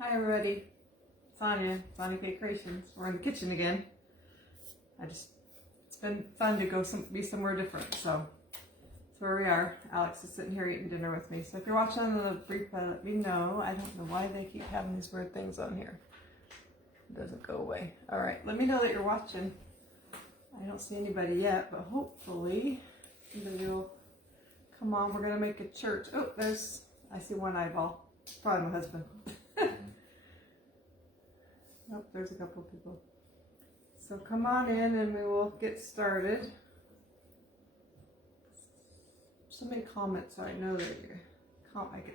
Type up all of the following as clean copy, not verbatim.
Hi everybody, Sonia K Creations. We're in the kitchen again. It's been fun to go be somewhere different, so that's where we are. Alex is sitting here eating dinner with me. So if you're watching on the replay, let me know. I don't know why they keep having these weird things on here. It doesn't go away. All right, let me know that you're watching. I don't see anybody yet, but hopefully somebody will come on. We're gonna make a church. Oh, I see one eyeball. It's probably my husband. Nope, there's a couple of people. So come on in and we will get started. Somebody comment so I know that you're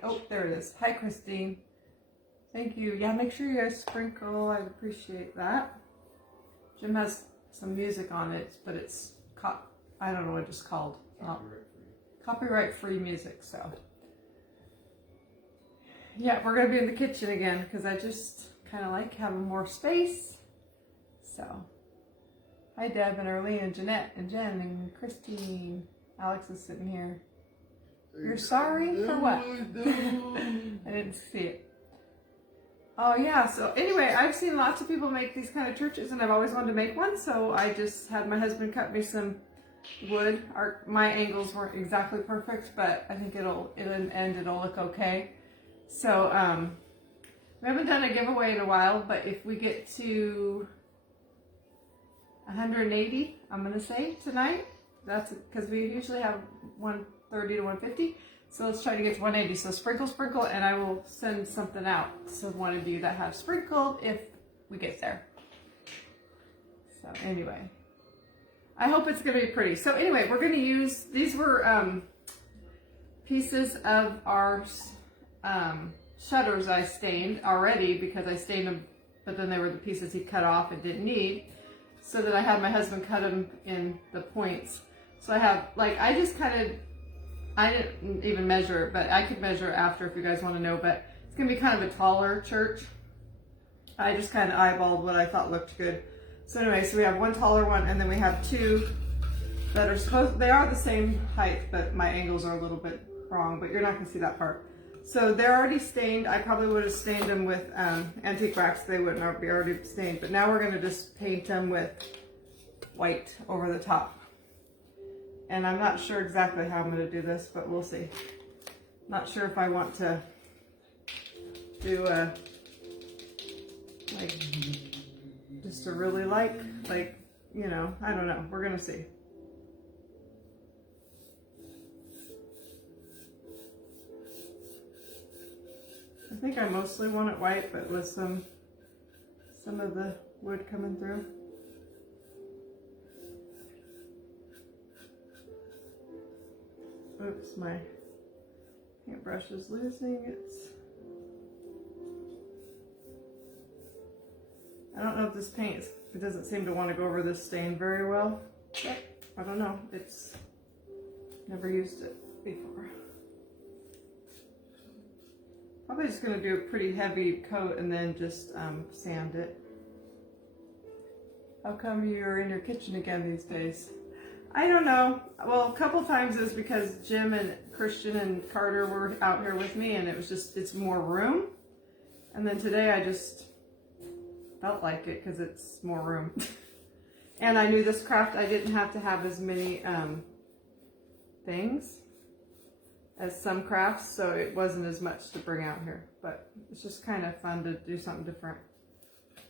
oh, there it is. Hi, Christine. Thank you. Yeah, make sure you guys sprinkle. I appreciate that. Jim has some music on it, but it's I don't know what it's called. Copyright-free music, so. Yeah, we're going to be in the kitchen again because I just kind of like having more space. So, hi Deb and Arlene and Jeanette and Jen and Christine. Alex is sitting here. You're sorry for what? I didn't see it. Oh yeah, so anyway, I've seen lots of people make these kind of churches and I've always wanted to make one, so I just had my husband cut me some wood. My angles weren't exactly perfect, but I think it'll look okay. So, we haven't done a giveaway in a while, but if we get to 180, I'm going to say tonight, that's because we usually have 130 to 150. So let's try to get to 180. So sprinkle, and I will send something out to one of you that have sprinkled if we get there. So anyway, I hope it's going to be pretty. So anyway, we're going to use, these were pieces of our shutters I stained already because I stained them, but then they were the pieces he cut off and didn't need. So that I had my husband cut them in the points. So I have, I didn't even measure it, but I could measure after if you guys want to know, but it's going to be kind of a taller church. I just kind of eyeballed what I thought looked good. So anyway, so we have one taller one, and then we have two that are they are the same height, but my angles are a little bit wrong, but you're not going to see that part. So they're already stained. I probably would have stained them with antique wax. They wouldn't be already stained, but now we're going to just paint them with white over the top. And I'm not sure exactly how I'm going to do this, but we'll see. Not sure if I want to do just a really you know, I don't know. We're going to see. I think I mostly want it white, but with some of the wood coming through. Oops, my paintbrush is losing its. I don't know if this paint, it doesn't seem to want to go over this stain very well. But I don't know, it's never used it before. Probably just going to do a pretty heavy coat and then just sand it. How come you're in your kitchen again these days? I don't know. Well, a couple times is because Jim and Christian and Carter were out here with me and it's more room. And then today I just felt like it because it's more room. And I knew this craft, I didn't have to have as many things as some crafts, so it wasn't as much to bring out here, but it's just kind of fun to do something different.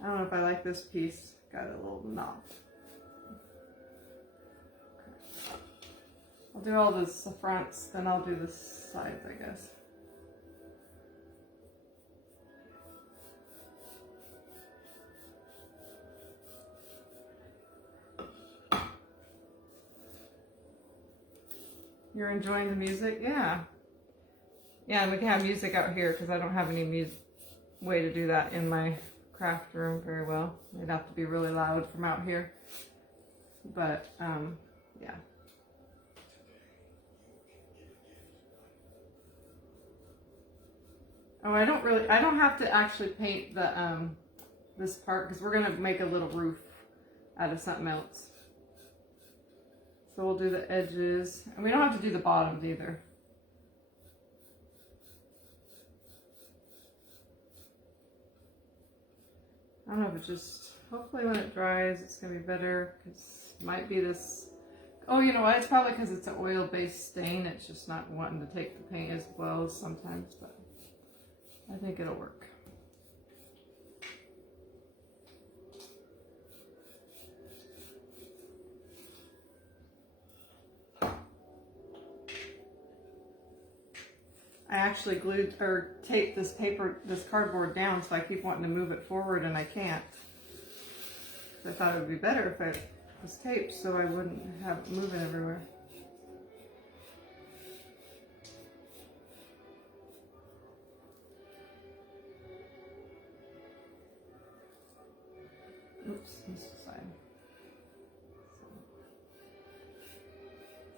I don't know if I like this piece. Got a little knob. Okay. I'll do all the fronts, then I'll do the sides, I guess. You're enjoying the music? Yeah. Yeah, and we can have music out here because I don't have any way to do that in my craft room very well. It'd have to be really loud from out here. But, yeah. Oh, I don't have to actually paint the, this part because we're going to make a little roof out of something else. So we'll do the edges, and we don't have to do the bottoms either. I don't know if it just, hopefully when it dries it's going to be better, because it might be this, oh, you know what, it's probably because it's an oil-based stain, it's just not wanting to take the paint as well as sometimes, but I think it'll work. I actually glued or taped this cardboard down, so I keep wanting to move it forward and I can't. I thought it would be better if it was taped so I wouldn't have it moving everywhere. Oops, this side.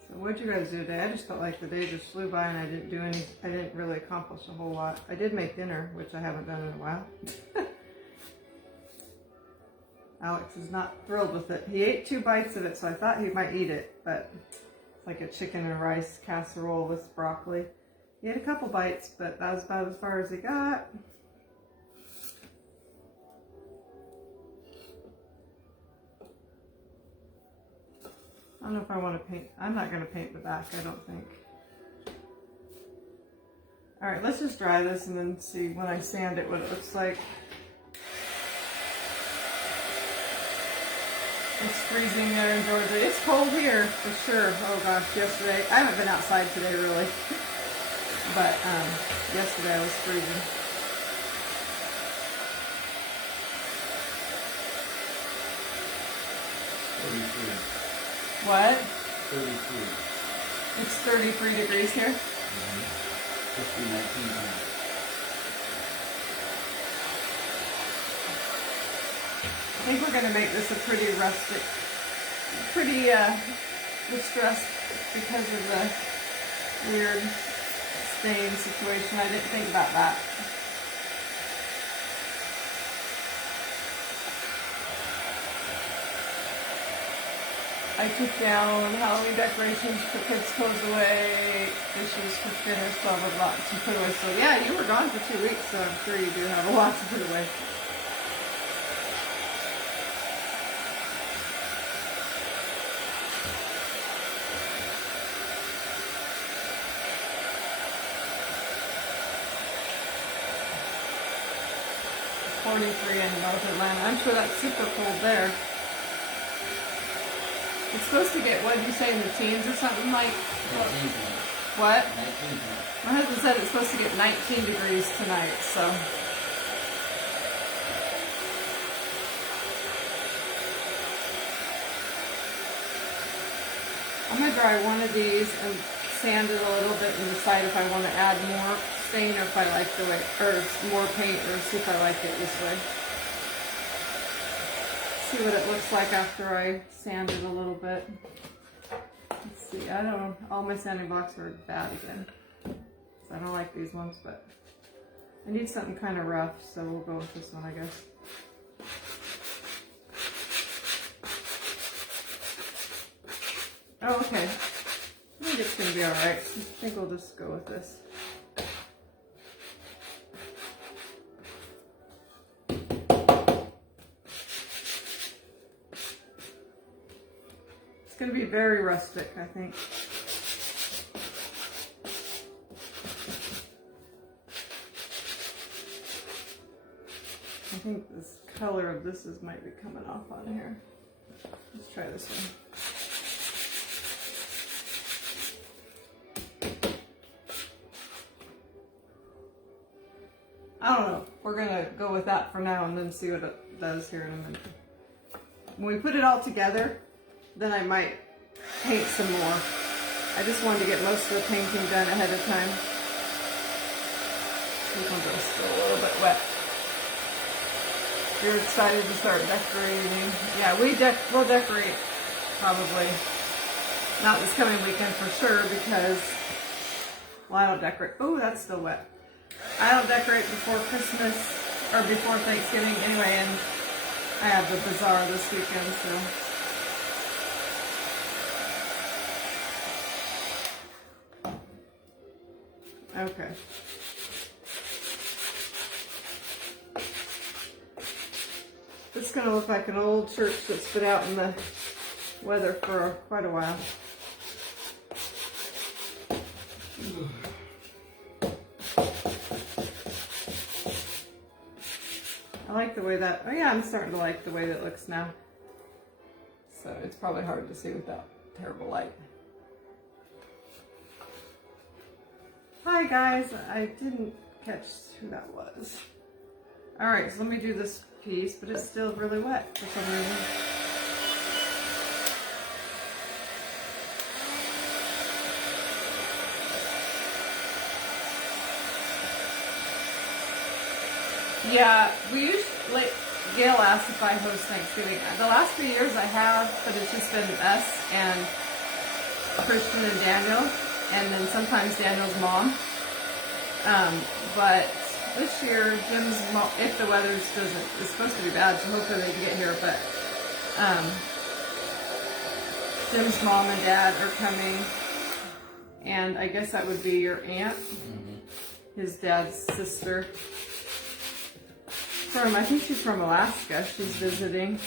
So what'd you guys do today? I just felt like the day just flew by and I didn't really accomplish a whole lot. I did make dinner, which I haven't done in a while. Alex is not thrilled with it. He ate 2 bites of it, so I thought he might eat it, but it's like a chicken and rice casserole with broccoli. He had a couple bites, but that was about as far as he got. I don't know if I want to paint. I'm not going to paint the back, I don't think. Alright, let's just dry this and then see when I sand it what it looks like. It's freezing there in Georgia. It's cold here for sure. Oh gosh, yesterday, I haven't been outside today really, but yesterday I was freezing. What? 33. It's 33 degrees here? I think we're going to make this a pretty rustic, pretty distressed because of the weird stain situation. I didn't think about that. I took down Halloween decorations, put kids' clothes away, dishes for dinner, so I have a lot to put away. So yeah, you were gone for 2 weeks, so I'm sure you do have a lot to put away. It's 43 in North Atlanta. I'm sure that's super cold there. It's supposed to get, what did you say, in the teens or something like? What? 19. My husband said it's supposed to get 19 degrees tonight, so. I'm going to dry one of these and sand it a little bit and decide if I want to add more stain or if I like the way, or more paint, or see if I like it this way. See what it looks like after I sand it a little bit. Let's see, I don't know, all my sanding blocks are bad again. So I don't like these ones, but I need something kind of rough, so we'll go with this one, I guess. Oh, okay. I think it's going to be alright. I think we'll just go with this. It's going to be very rustic, I think. I think this color of this might be coming off on here. Let's try this one. I don't know. We're going to go with that for now and then see what it does here in a minute. When we put it all together, then I might paint some more. I just wanted to get most of the painting done ahead of time. This one's still a little bit wet. You're excited to start decorating. Yeah, we'll decorate probably not this coming weekend for sure because, well, I don't decorate. Oh, that's still wet. I don't decorate before Christmas or before Thanksgiving anyway, and I have the bazaar this weekend, so. Okay. It's gonna look like an old church that's been out in the weather for quite a while. I like the way that, oh yeah, I'm starting to like the way that looks now. So it's probably hard to see without terrible light. Hi guys, I didn't catch who that was. All right, so let me do this piece, but it's still really wet for some reason. Yeah, we usually, like, Gail asked if I host Thanksgiving. The last few years I have, but it's just been us and Christian and Daniel, and then sometimes Daniel's mom. But this year, Jim's mom, if the weather doesn't, it's supposed to be bad, so hopefully they can get here, but Jim's mom and dad are coming, and I guess that would be your aunt, his dad's sister. I think she's from Alaska. She's visiting,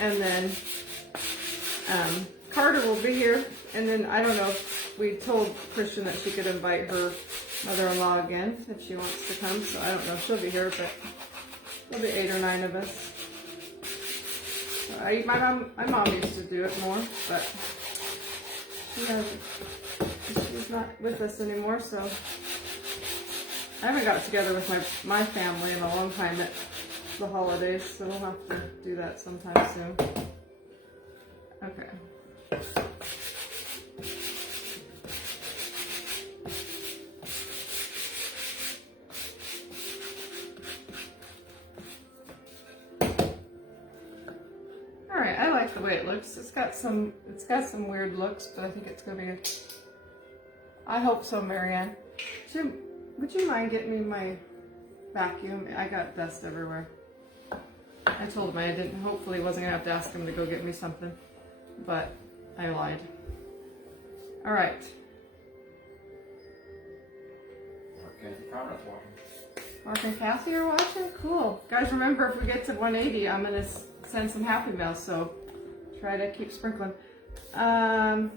and then Carter will be here. And then I don't know if we told Christian that she could invite her mother-in-law again if she wants to come. So I don't know if she'll be here, but there'll be 8 or 9 of us. My mom used to do it more, but she's not with us anymore. So I haven't got together with my family in a long time at the holidays, so we'll have to do that sometime soon. Okay. All right, I like the way it looks. It's got some weird looks, but I think it's gonna be good. I hope so, Marianne. Jim, would you mind getting me my vacuum? I got dust everywhere. I told him I didn't, hopefully wasn't gonna have to ask him to go get me something, but I lied. All right. Mark and Kathy are watching? Cool. Guys, remember if we get to 180, I'm gonna send some Happy Mails, so try to keep sprinkling. I'm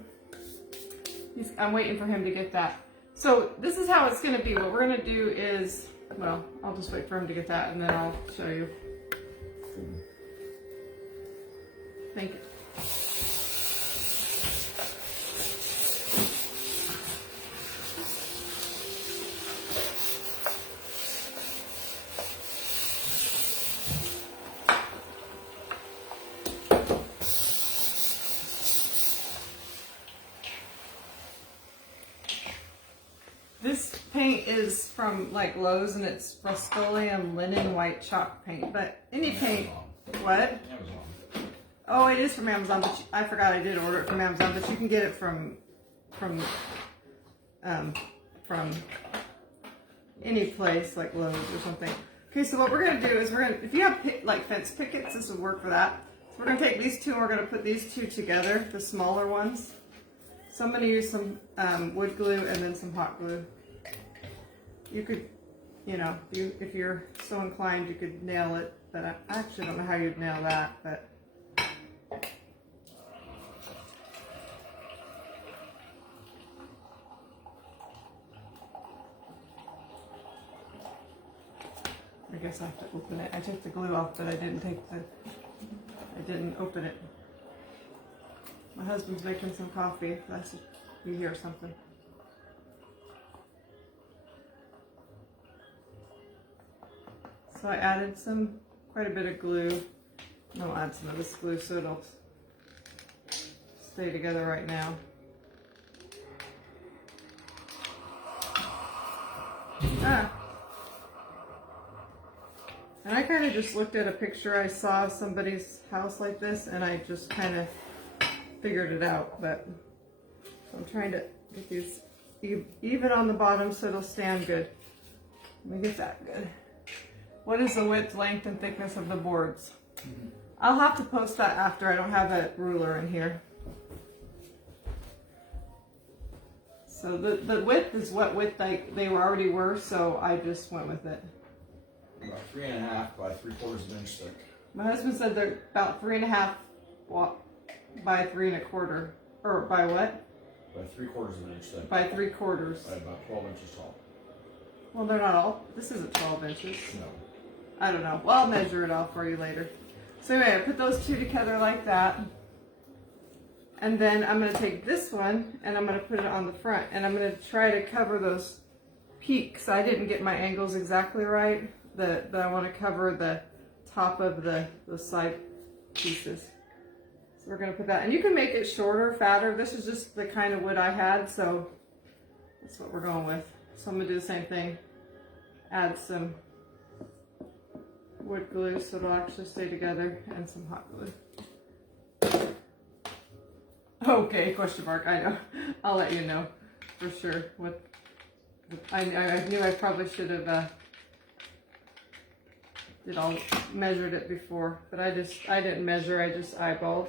waiting for him to get that. So this is how it's gonna be. What we're gonna do is, well, I'll just wait for him to get that and then I'll show you. Thank you. This paint is from like Lowe's and it's Rust-Oleum linen white chalk paint, but any paint, what? Amazon. Oh, it is from Amazon, but I forgot I did order it from Amazon, but you can get it from any place like Lowe's or something. Okay, so what we're gonna do is if you have like fence pickets, this would work for that. So we're gonna take these two and we're gonna put these two together, the smaller ones. So I'm gonna use some wood glue and then some hot glue. You could, if you're so inclined, you could nail it, but I actually don't know how you'd nail that, but. I guess I have to open it. I took the glue off, but I didn't open it. My husband's making some coffee. That's you hear something. So I added quite a bit of glue. I'll add some of this glue so it'll stay together right now. And I kind of just looked at a picture I saw of somebody's house like this and I just kind of figured it out, but so I'm trying to get these even on the bottom so it'll stand good. Let me get that good. What is the width, length, and thickness of the boards? I'll have to post that after. I don't have a ruler in here. So the width is what width they already were, so I just went with it. About 3.5 by 3/4 of an inch thick. My husband said they're about 3.5 by 3 1/4, or by what? By 3/4 of an inch then. By 3/4. By about 12 inches tall. Well, they're not all. This isn't 12 inches. No. I don't know. Well, I'll measure it off for you later. So anyway, I put those two together like that. And then I'm going to take this one and I'm going to put it on the front. And I'm going to try to cover those peaks. I didn't get my angles exactly right. But I want to cover the top of those side pieces. So we're going to put that. And you can make it shorter, fatter. This is just the kind of wood I had. So that's what we're going with. So I'm going to do the same thing. Add some wood glue so it'll actually stay together, and some hot glue. Okay, question mark, I know. I'll let you know for sure. What I knew I probably should have measured it before, but I didn't measure, I just eyeballed.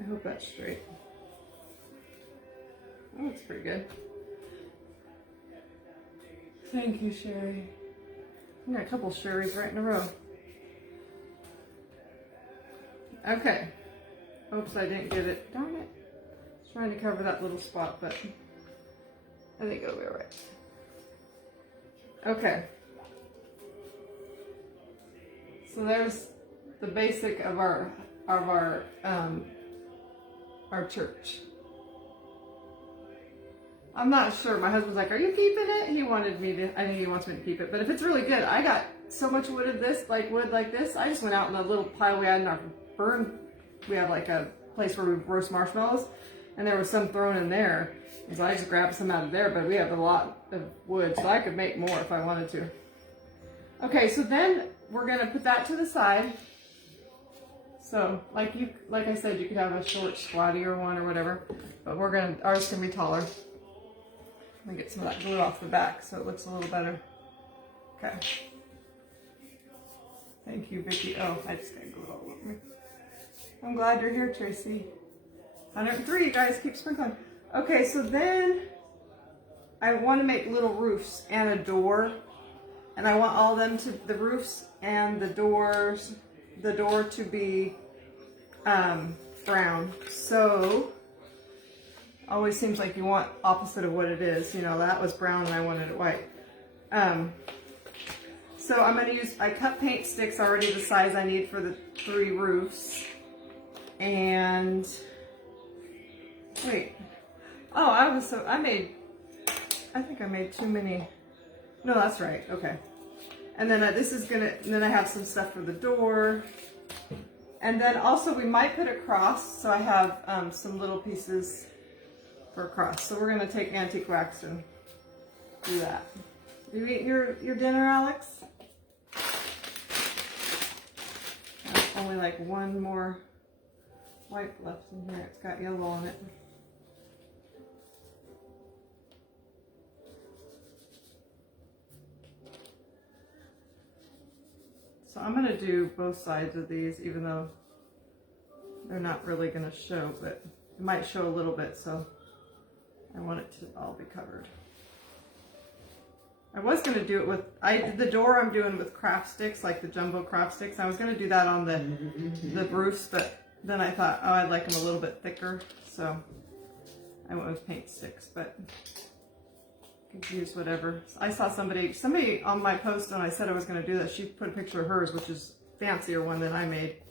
I hope that's straight. Oh, that's pretty good. Thank you, Sherry. I got a couple Sherrys right in a row. Okay. Oops, I didn't get it. Darn it. I was trying to cover that little spot, but I think it'll be all right. Okay. So there's the basic of our church. I'm not sure. My husband's like, "Are you keeping it?" He wanted me to. I think he wants me to keep it. But if it's really good, I got so much wood of this, like wood like this. I just went out in a little pile we had in our burn. We have like a place where we roast marshmallows, and there was some thrown in there. And so I just grabbed some out of there. But we have a lot of wood, so I could make more if I wanted to. Okay, so then we're gonna put that to the side. So, like I said, you could have a short, squattier one or whatever, but ours can be taller. Let me get some of that glue off the back so it looks a little better. Okay. Thank you, Vicki. Oh, I just got glue all over me. I'm glad you're here, Tracy. 103, you guys, keep sprinkling. Okay, so then I want to make little roofs and a door, and I want all of them the roofs and the door to be brown. So always seems like you want opposite of what it is. You know, that was brown and I wanted it white. So I'm going to I cut paint sticks already the size I need for the 3 roofs. And wait. Oh, I think I made too many. No, that's right. Okay. And then then I have some stuff for the door. And then also we might put a cross. So I have some little pieces for a cross. So we're going to take antique wax and do that. You eat your dinner, Alex? There's only like one more white left in here. It's got yellow on it. So I'm going to do both sides of these, even though they're not really going to show, but it might show a little bit, so I want it to all be covered. I was going to do it with, the door I'm doing with craft sticks, like the jumbo craft sticks. I was going to do that on the roofs, but then I thought, oh, I'd like them a little bit thicker, so I went with paint sticks, but you could use whatever. I saw somebody on my post when I said I was going to do that, she put a picture of hers, which is fancier one than I made.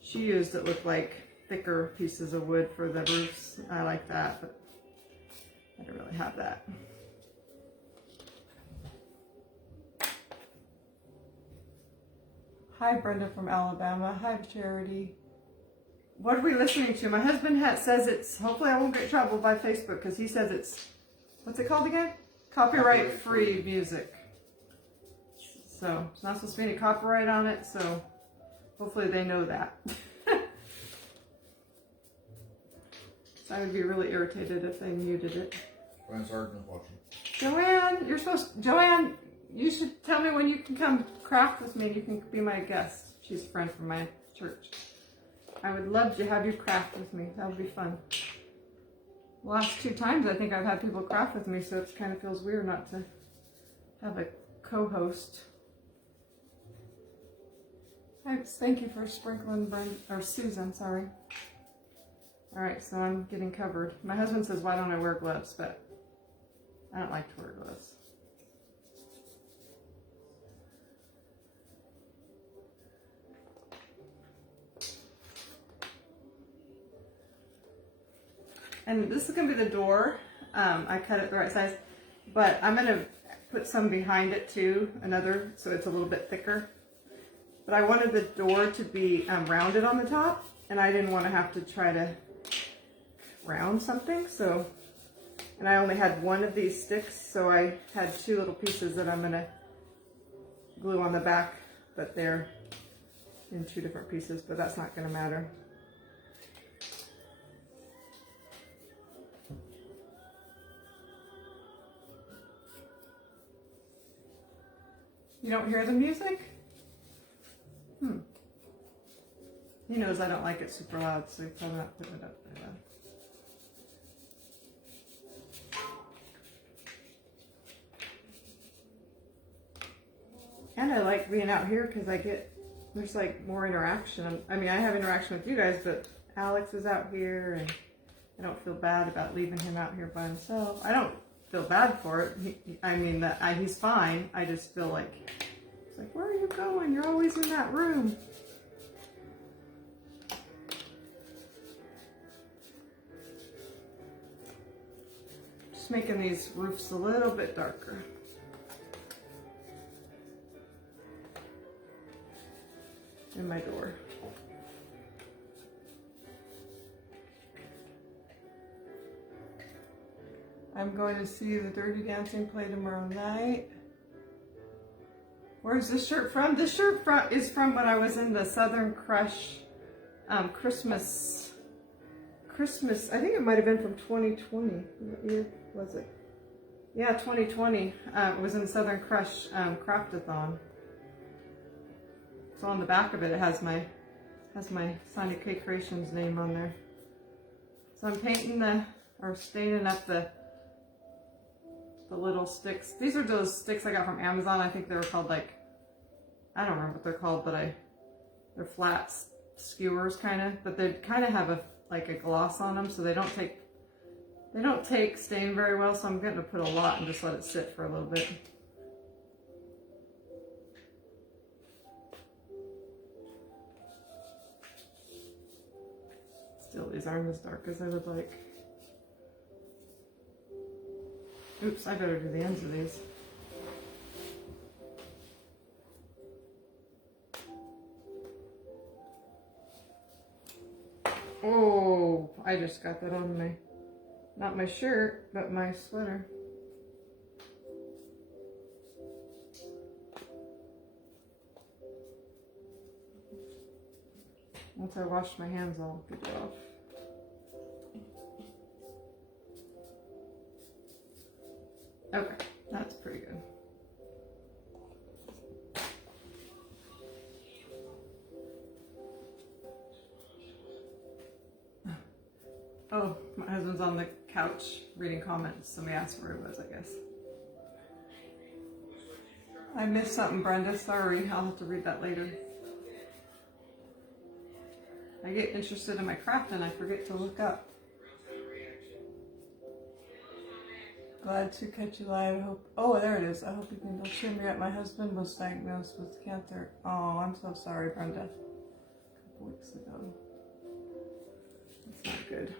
She used it looked like thicker pieces of wood for the roofs. I like that, but I don't really have that. Hi, Brenda from Alabama. Hi, Charity. What are we listening to? My husband says it's, hopefully I won't get in trouble by Facebook, because he says it's, what's it called again? Copyright-free music. So, it's not supposed to be any copyright on it, so hopefully they know that. So I would be really irritated if they muted it. Joanne's Sargent watching. Joanne, you should tell me when you can come craft with me and you can be my guest. She's a friend from my church. I would love to have you craft with me. That would be fun. The last 2 times I think I've had people craft with me, so it kind of feels weird not to have a co-host. Thank you for sprinkling, Brenda, or Susan, sorry. All right, so I'm getting covered. My husband says, why don't I wear gloves? But I don't like to wear gloves. And this is gonna be the door. I cut it the right size, but I'm gonna put some behind it too, another, so it's a little bit thicker. But I wanted the door to be rounded on the top, and I didn't want to have to try to round something, so, and I only had 1 of these sticks, so I had 2 little pieces that I'm gonna glue on the back, but they're in 2 different pieces, but that's not gonna matter. You don't hear the music? He knows I don't like it super loud, so he's probably not putting it up very loud. And I like being out here because there's like more interaction. I mean, I have interaction with you guys, but Alex is out here and I don't feel bad about leaving him out here by himself. I don't feel bad for it. He's fine. I just feel like, it's like, where are you going? You're always in that room. Just making these roofs a little bit darker. In my door. I'm going to see the Dirty Dancing play tomorrow night. Where's this shirt from? This shirt is from when I was in the Southern Crush Christmas. I think it might have been from 2020. What year was it? Yeah, 2020. It was in the Southern Crush Craftathon. So on the back of it, it has my Sonia K Creations name on there. So I'm painting staining up the little sticks. These are those sticks I got from Amazon. I think they were called I don't remember what they're called, but they're flat skewers kind of, but they kind of have a gloss on them, so they don't take stain very well. So I'm going to put a lot and just let it sit for a little bit. Still, these aren't as dark as I would like. Oops, I better do the ends of these. Oh, I just got that on not my shirt, but my sweater. Once I wash my hands, I'll get it off. Okay, that's pretty good. Oh, my husband's on the couch reading comments. Somebody asked where he was, I guess. I missed something, Brenda. Sorry, I'll have to read that later. I get interested in my craft and I forget to look up. Glad to catch you live. I hope. Oh, there it is. I hope you can cheer me up. My husband was diagnosed with cancer. Oh, I'm so sorry, Brenda. A couple weeks ago. That's not good.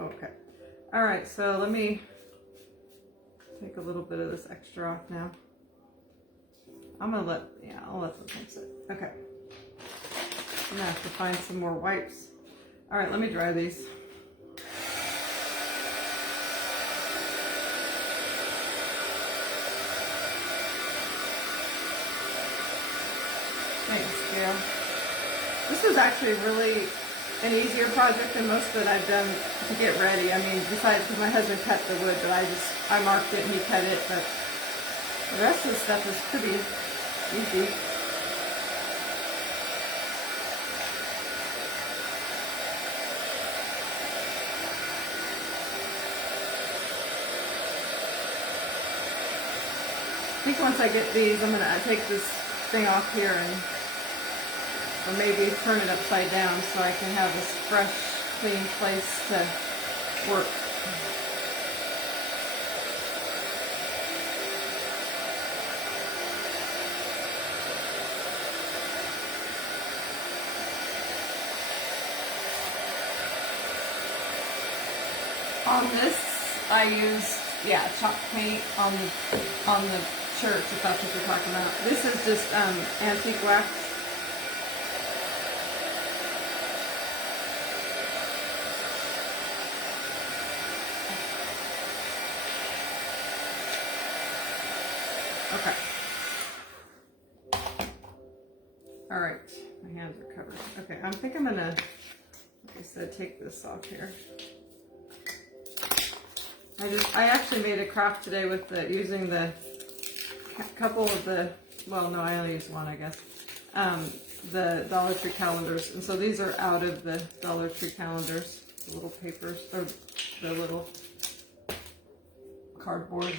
Okay. All right. So let me take a little bit of this extra off now. I'm gonna I'll let them fix it. Okay. I'm gonna have to find some more wipes. All right. Let me dry these. Thanks, Gail. This was actually really an easier project than most that I've done to get ready. I mean, besides because my husband cut the wood, but I marked it and he cut it, but the rest of the stuff is pretty easy. think once I get these, I'm gonna take this thing off here or maybe turn it upside down so I can have this fresh, clean place to work. On this, I used, chalk paint on the shirts, if that's what you're talking about. This is just antique wax. Okay. All right, my hands are covered. Okay, I think I'm gonna, like I said, take this off here. I actually made a craft today with using the couple of the, well, no, I only used one, I guess, the Dollar Tree calendars. And so these are out of the Dollar Tree calendars, the little papers, or the little cardboard.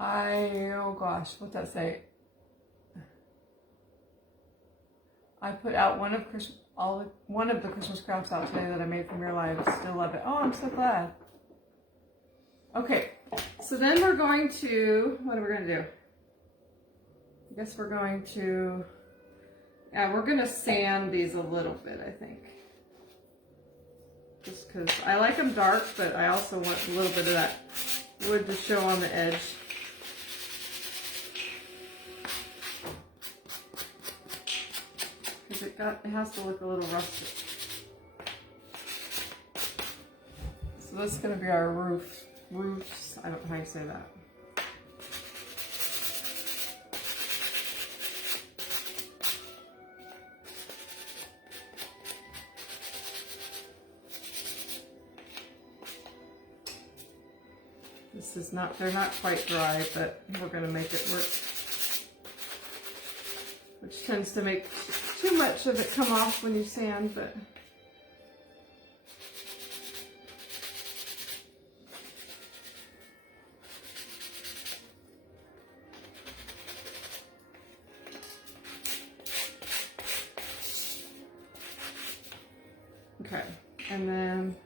Oh gosh, what'd that say? I put out one of the Christmas crafts out today that I made from Your Lives. Still love it. Oh, I'm so glad. Okay, so then we're going to, what are we going to do? I guess we're going to, we're going to sand these a little bit, I think. Just because I like them dark, but I also want a little bit of that wood to show on the edge. It has to look a little rustic. So this is going to be our roofs. I don't know how you say that. This is not, they're not quite dry, but we're going to make it work. Which tends to make too much of it come off when you sand, but okay. And then,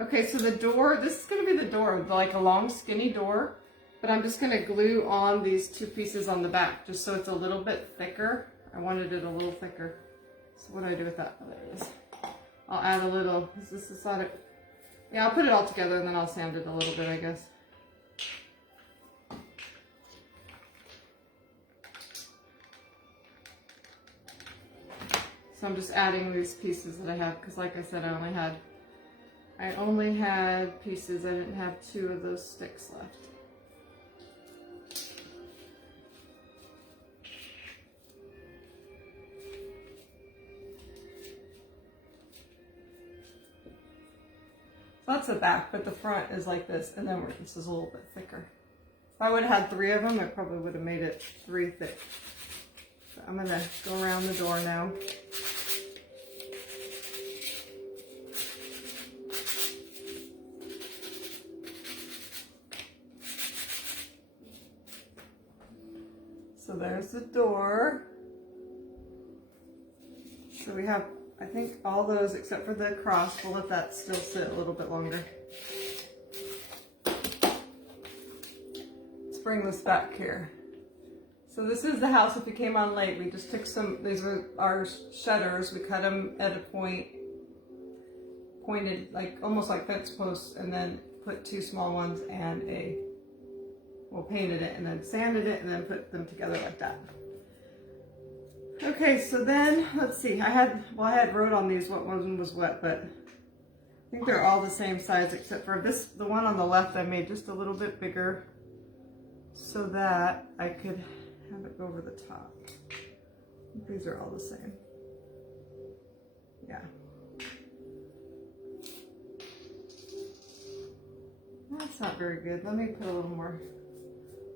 okay, so the door, this is going to be the door, like a long skinny door, but I'm just going to glue on these two pieces on the back just so it's a little bit thicker. I wanted it a little thicker. So what do I do with that? Oh, there it is. I'll add a little, this is not it. Yeah, I'll put it all together and then I'll sand it a little bit, I guess. So I'm just adding these pieces that I have because like I said, I only had pieces. I didn't have 2 of those sticks left. That's the back, but the front is like this, and then this is a little bit thicker. If I would have had 3 of them, it probably would have made it 3 thick. So I'm gonna go around the door now. So there's the door. So we have, I think, all those except for the cross. We'll let that still sit a little bit longer. Let's bring this back here. So this is the house if you came on late. We just took some, these were our shutters. We cut them at a point, pointed like almost like fence posts, and then put 2 small ones and painted it and then sanded it and then put them together like that. Okay, so then, let's see, I had wrote on these what one was what, but I think they're all the same size except for this, the one on the left I made just a little bit bigger so that I could have it go over the top. These are all the same. Yeah. That's not very good. Let me put a little more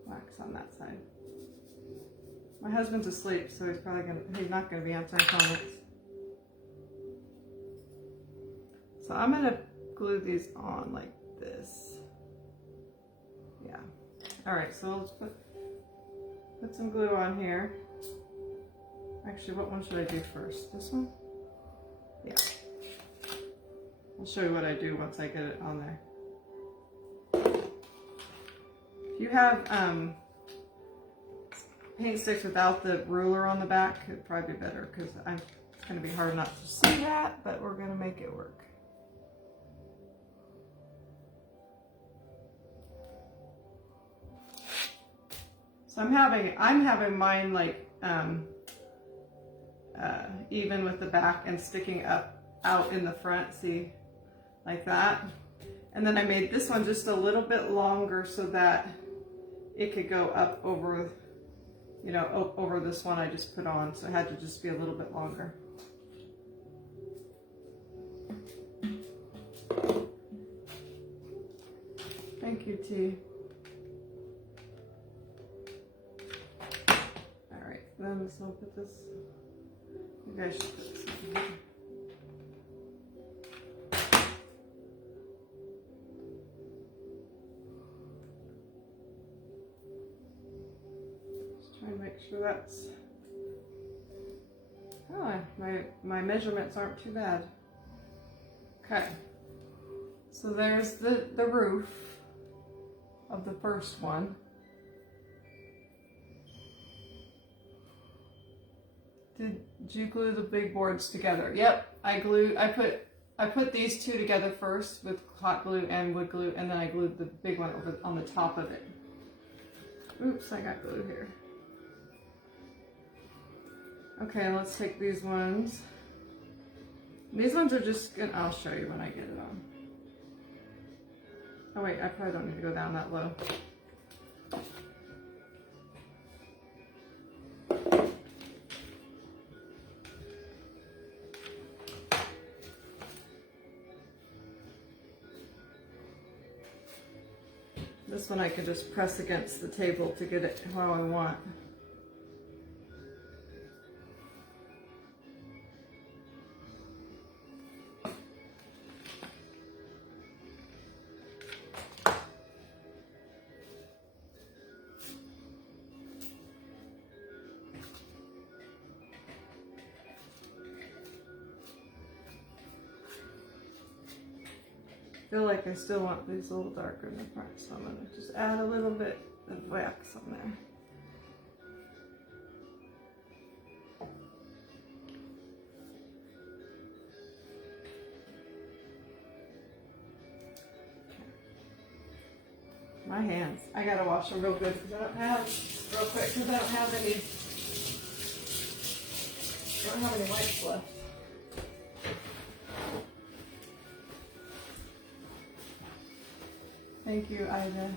wax on that side. My husband's asleep, so he's not gonna be answering comments. So I'm gonna glue these on like this. Yeah. All right, so let's put some glue on here. Actually, what one should I do first? This one? Yeah. I'll show you what I do once I get it on there. If you have paint sticks without the ruler on the back, it'd probably be better because it's going to be hard not to see that, but we're going to make it work. So I'm having mine like even with the back and sticking out in the front, see, like that. And then I made this one just a little bit longer so that it could go up over, you know, over this one I just put on. So it had to just be a little bit longer. Thank you, T. All right, then so I'll put this. You guys should put this in here. Just trying to make sure that's. Oh, my measurements aren't too bad. Okay. So there's the roof of the first one. Did you glue the big boards together? Yep, I put these two together first with hot glue and wood glue, and then I glued the big one over on the top of it. Oops, I got glue here. Okay, let's take these ones. These ones are just gonna, I'll show you when I get it on. Oh wait, I probably don't need to go down that low. This one I can just press against the table to get it how I want. I feel like I still want these a little darker in the front, so I'm going to just add a little bit of wax on there. My hands. I gotta wash them real good because I don't have, real quick, because I don't have any wipes left. Thank you, Ida.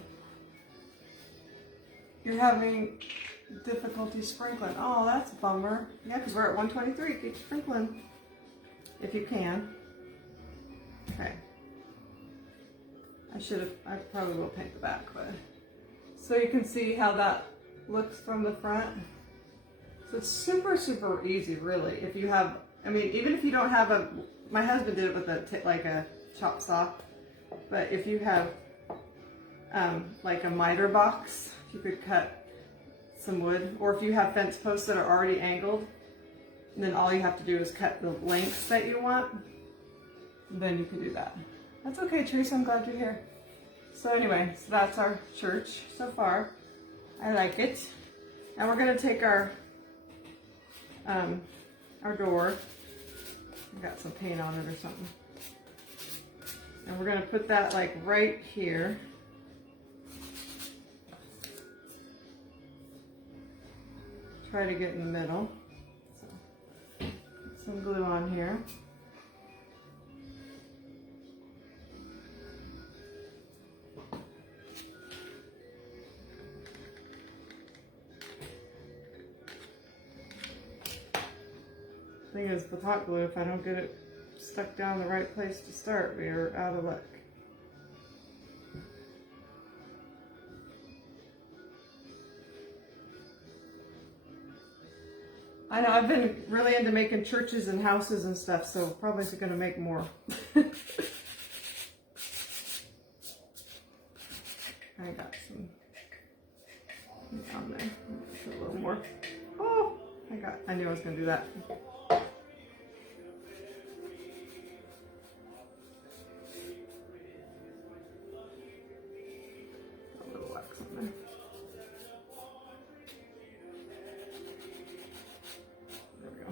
You're having difficulty sprinkling. Oh, that's a bummer. Yeah, because we're at 123. Keep sprinkling if you can. Okay. I probably will paint the back, but so you can see how that looks from the front. So it's super, super easy, really. If you have, I mean, even if you don't have my husband did it with like a chop saw, but if you have like a miter box, you could cut some wood, or if you have fence posts that are already angled, and then all you have to do is cut the lengths that you want, then you can do that. That's okay, Teresa, I'm glad you're here. So anyway, so that's our church so far. I like it. Now we're gonna take our door. I got some paint on it or something. And we're gonna put that like right here. Try to get in the middle. So, put some glue on here. Thing is, with hot glue, if I don't get it stuck down the right place to start, we are out of luck. I know, I've been really into making churches and houses and stuff, so probably going to make more. I got some I knew I was gonna do that. A little wax on there. There we go.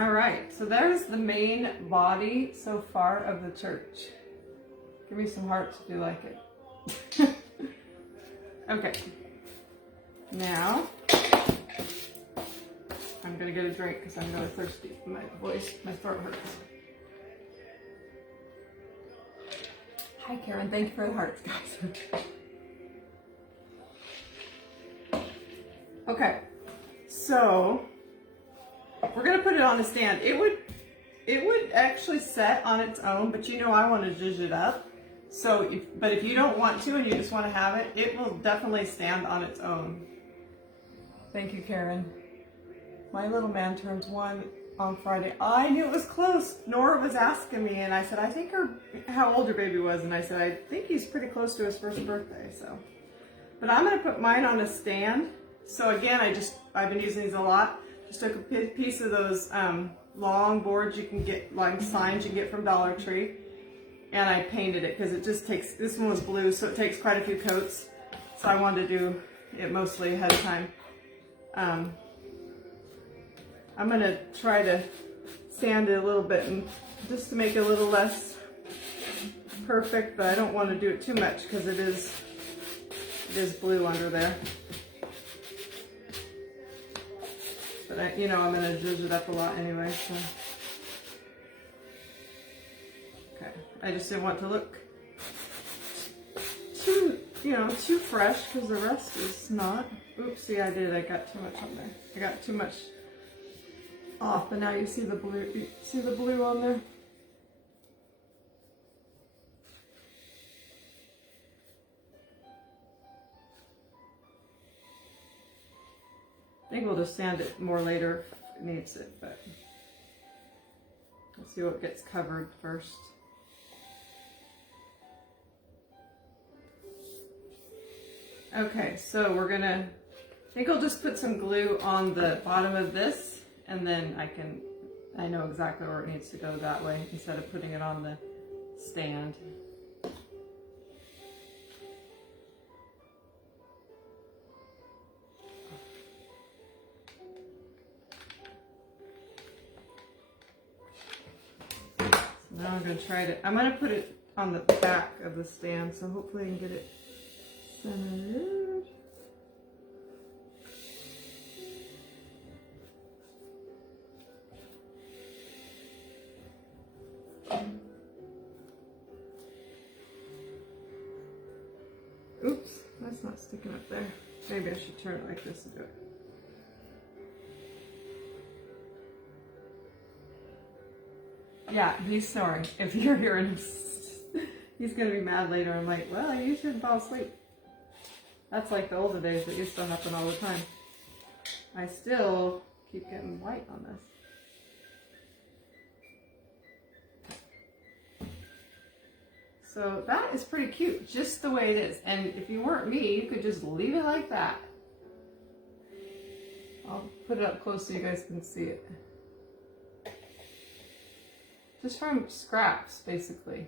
All right, so there's the main body so far of the church. Give me some hearts if you like it. Okay. Now, I'm gonna get a drink because I'm really thirsty. My throat hurts. Hi Karen, thank you for the hearts, guys. Okay, so we're gonna put it on a stand. It would actually set on its own, but you know I want to zhuzh it up. So, if you don't want to and you just want to have it, it will definitely stand on its own. Thank you, Karen. My little man turns 1 on Friday. I knew it was close. Nora was asking me, and I said, I think how old your baby was, and I said, I think he's pretty close to his first birthday. So, but I'm gonna put mine on a stand. So again, I've been using these a lot. Just took a piece of those long boards you can get, like signs you can get from Dollar Tree. And I painted it because it just takes, this one was blue, so it takes quite a few coats. So I wanted to do it mostly ahead of time. I'm gonna try to sand it a little bit and just to make it a little less perfect, but I don't want to do it too much because it is blue under there. But I'm gonna zhuzh it up a lot anyway, so. Okay, I just didn't want to look too fresh because the rest is not. Oopsie, I got too much on there. I got too much off, but now you see the blue. You see the blue on there? I think we'll just sand it more later if it needs it, but let's see what gets covered first. Okay, so I think I'll just put some glue on the bottom of this, and then I know exactly where it needs to go that way instead of putting it on the stand. So now I'm going to put it on the back of the stand, so hopefully I can get it centered. Oops, that's not sticking up there. Maybe I should turn it like this to do it. Yeah, he's snoring. If you're hearing him, he's gonna be mad later. I'm like, well, you shouldn't fall asleep. That's like the older days that used to happen all the time. I still keep getting white on this. So that is pretty cute, just the way it is. And if you weren't me, you could just leave it like that. I'll put it up close so you guys can see it. Just from scraps, basically.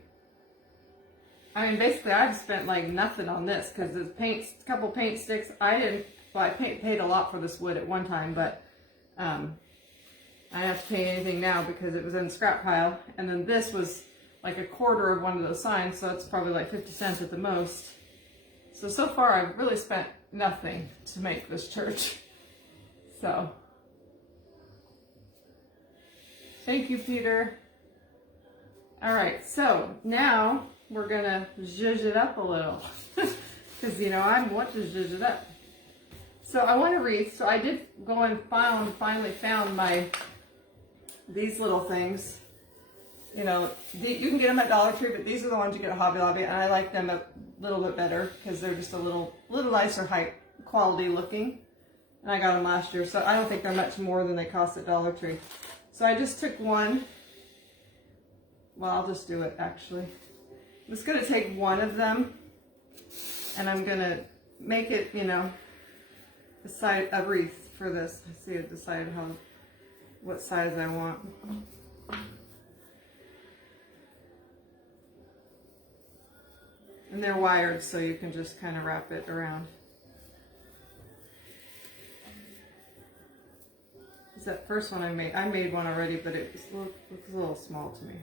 I mean, basically, I've spent like nothing on this because the paint, a couple paint sticks. I paid a lot for this wood at one time, but I don't have to pay anything now because it was in the scrap pile. And then this was like a quarter of one of those signs, so it's probably like 50 cents at the most. So far I've really spent nothing to make this church. So, thank you, Peter. All right, so now we're gonna zhuzh it up a little because I want to zhuzh it up. So I want a wreath. So I did go and finally found these little things. You can get them at Dollar Tree, but these are the ones you get at Hobby Lobby, and I like them a little bit better because they're just a little nicer high quality looking. And I got them last year, so I don't think they're much more than they cost at Dollar Tree. So I just took one. Well, I'll just do it actually. I'm just gonna take one of them, and I'm gonna make it, a wreath. for this. See, I decided what size I want. And they're wired, so you can just kind of wrap it around. It's that first one I made one already, but it looks a little small to me.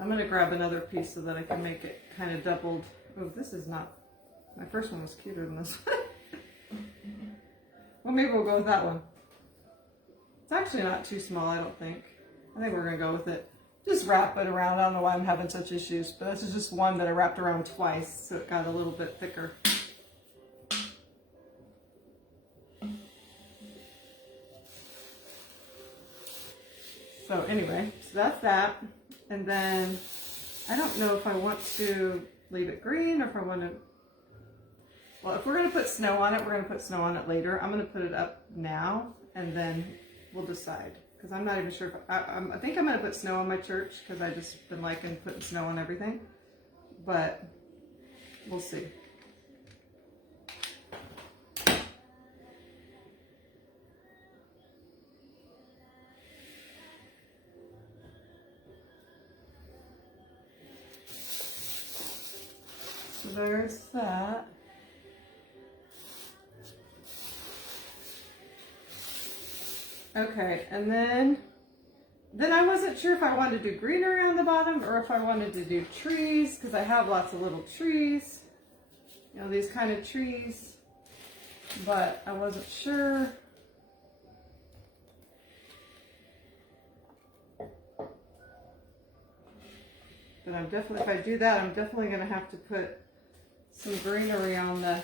I'm going to grab another piece so that I can make it kind of doubled. Oh, this is not, my first one was cuter than this one. Well, maybe we'll go with that one. It's actually not too small, I don't think. I think we're going to go with it. Just wrap it around. I don't know why I'm having such issues, but this is just one that I wrapped around twice, so it got a little bit thicker. So anyway, so that's that. And then I don't know if I want to leave it green or if I want to, well, if we're going to put snow on it, we're going to put snow on it later. I'm going to put it up now and then we'll decide. Because I'm not even sure if, I think I'm going to put snow on my church because I just been liking putting snow on everything. But we'll see. So there's that. Okay, and then I wasn't sure if I wanted to do greenery on the bottom or if I wanted to do trees, because I have lots of little trees, you know, these kind of trees, but I wasn't sure. But I'm definitely, if I do that, I'm definitely going to have to put some greenery on the,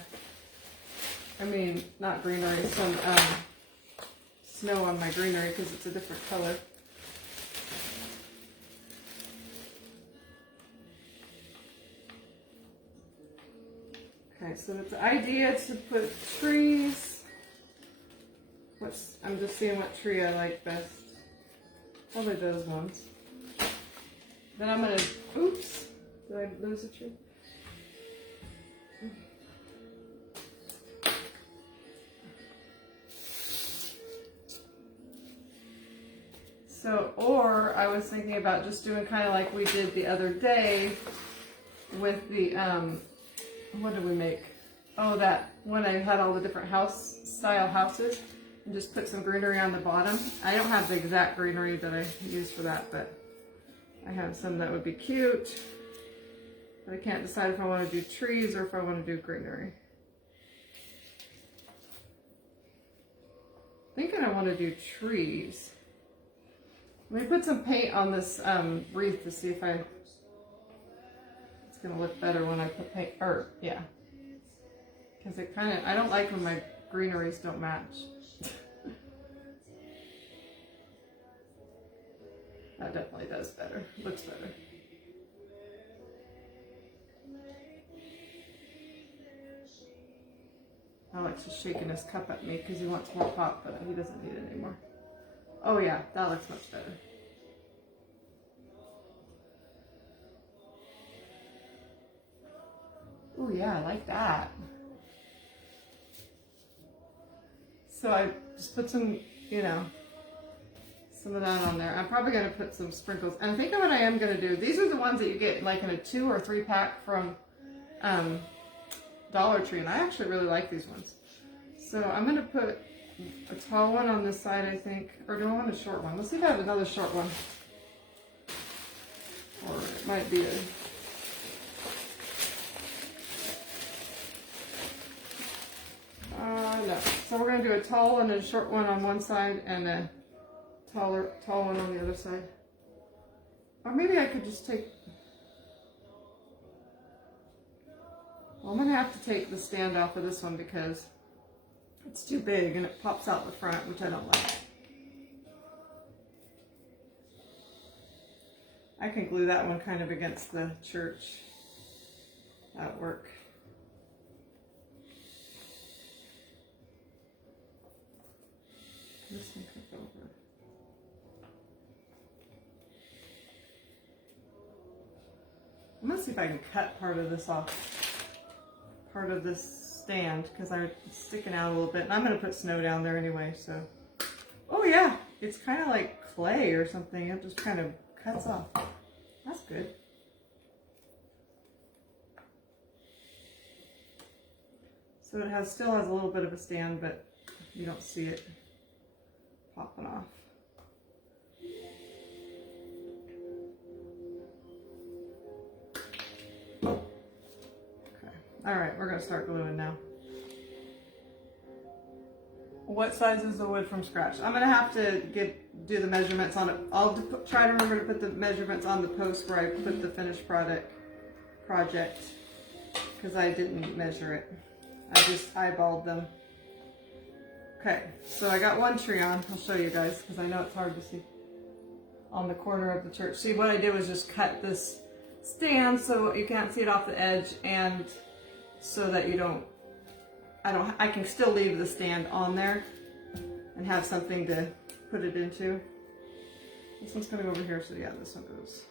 I mean, not greenery, some snow on my greenery because it's a different color. Okay, so it's the idea to put trees. I'm just seeing what tree I like best. Probably those ones. Then I'm gonna, oops, did I lose a tree? So, or I was thinking about just doing kind of like we did the other day with the, what did we make? Oh, that when I had all the different house style houses and just put some greenery on the bottom. I don't have the exact greenery that I use for that, but I have some that would be cute. But I can't decide if I want to do trees or if I want to do greenery. Thinking I want to do trees. Let me put some paint on this wreath to see if it's going to look better when I put paint, or yeah. Because it kind of, I don't like when my greeneries don't match. That definitely does better, looks better. Alex is shaking his cup at me because he wants more pop, but he doesn't need it anymore. Oh yeah, that looks much better. Oh yeah, I like that. So I just put some, you know, some of that on there. I'm probably going to put some sprinkles. And I think what I am going to do, these are the ones that you get like in a 2 or 3 pack from Dollar Tree. And I actually really like these ones. So I'm going to put a tall one on this side, I think. Or do I want a short one? Let's see if I have another short one. Or it might be a... no. So we're going to do a tall one and a short one on one side and a tall one on the other side. Or maybe I could just take... Well, I'm going to have to take the stand off of this one because it's too big and it pops out the front, which I don't like. I can glue that one kind of against the church. That'll work. This one comes over. I'm gonna see if I can cut part of this off. Part of this stand because I'm sticking out a little bit. And I'm going to put snow down there anyway, so. Oh yeah, it's kind of like clay or something. It just kind of cuts off. That's good. So it still has a little bit of a stand, but you don't see it popping off. Okay. All right, we're gonna start gluing now. What size is the wood from scratch? I'm gonna have to do the measurements on it. I'll try to remember to put the measurements on the post where I put the finished project because I didn't measure it. I just eyeballed them. Okay, so I got one tree on. I'll show you guys because I know it's hard to see on the corner of the church. See, what I did was just cut this stand so you can't see it off the edge, and so that you don't, I can still leave the stand on there and have something to put it into. This one's coming over here, so yeah, this one goes.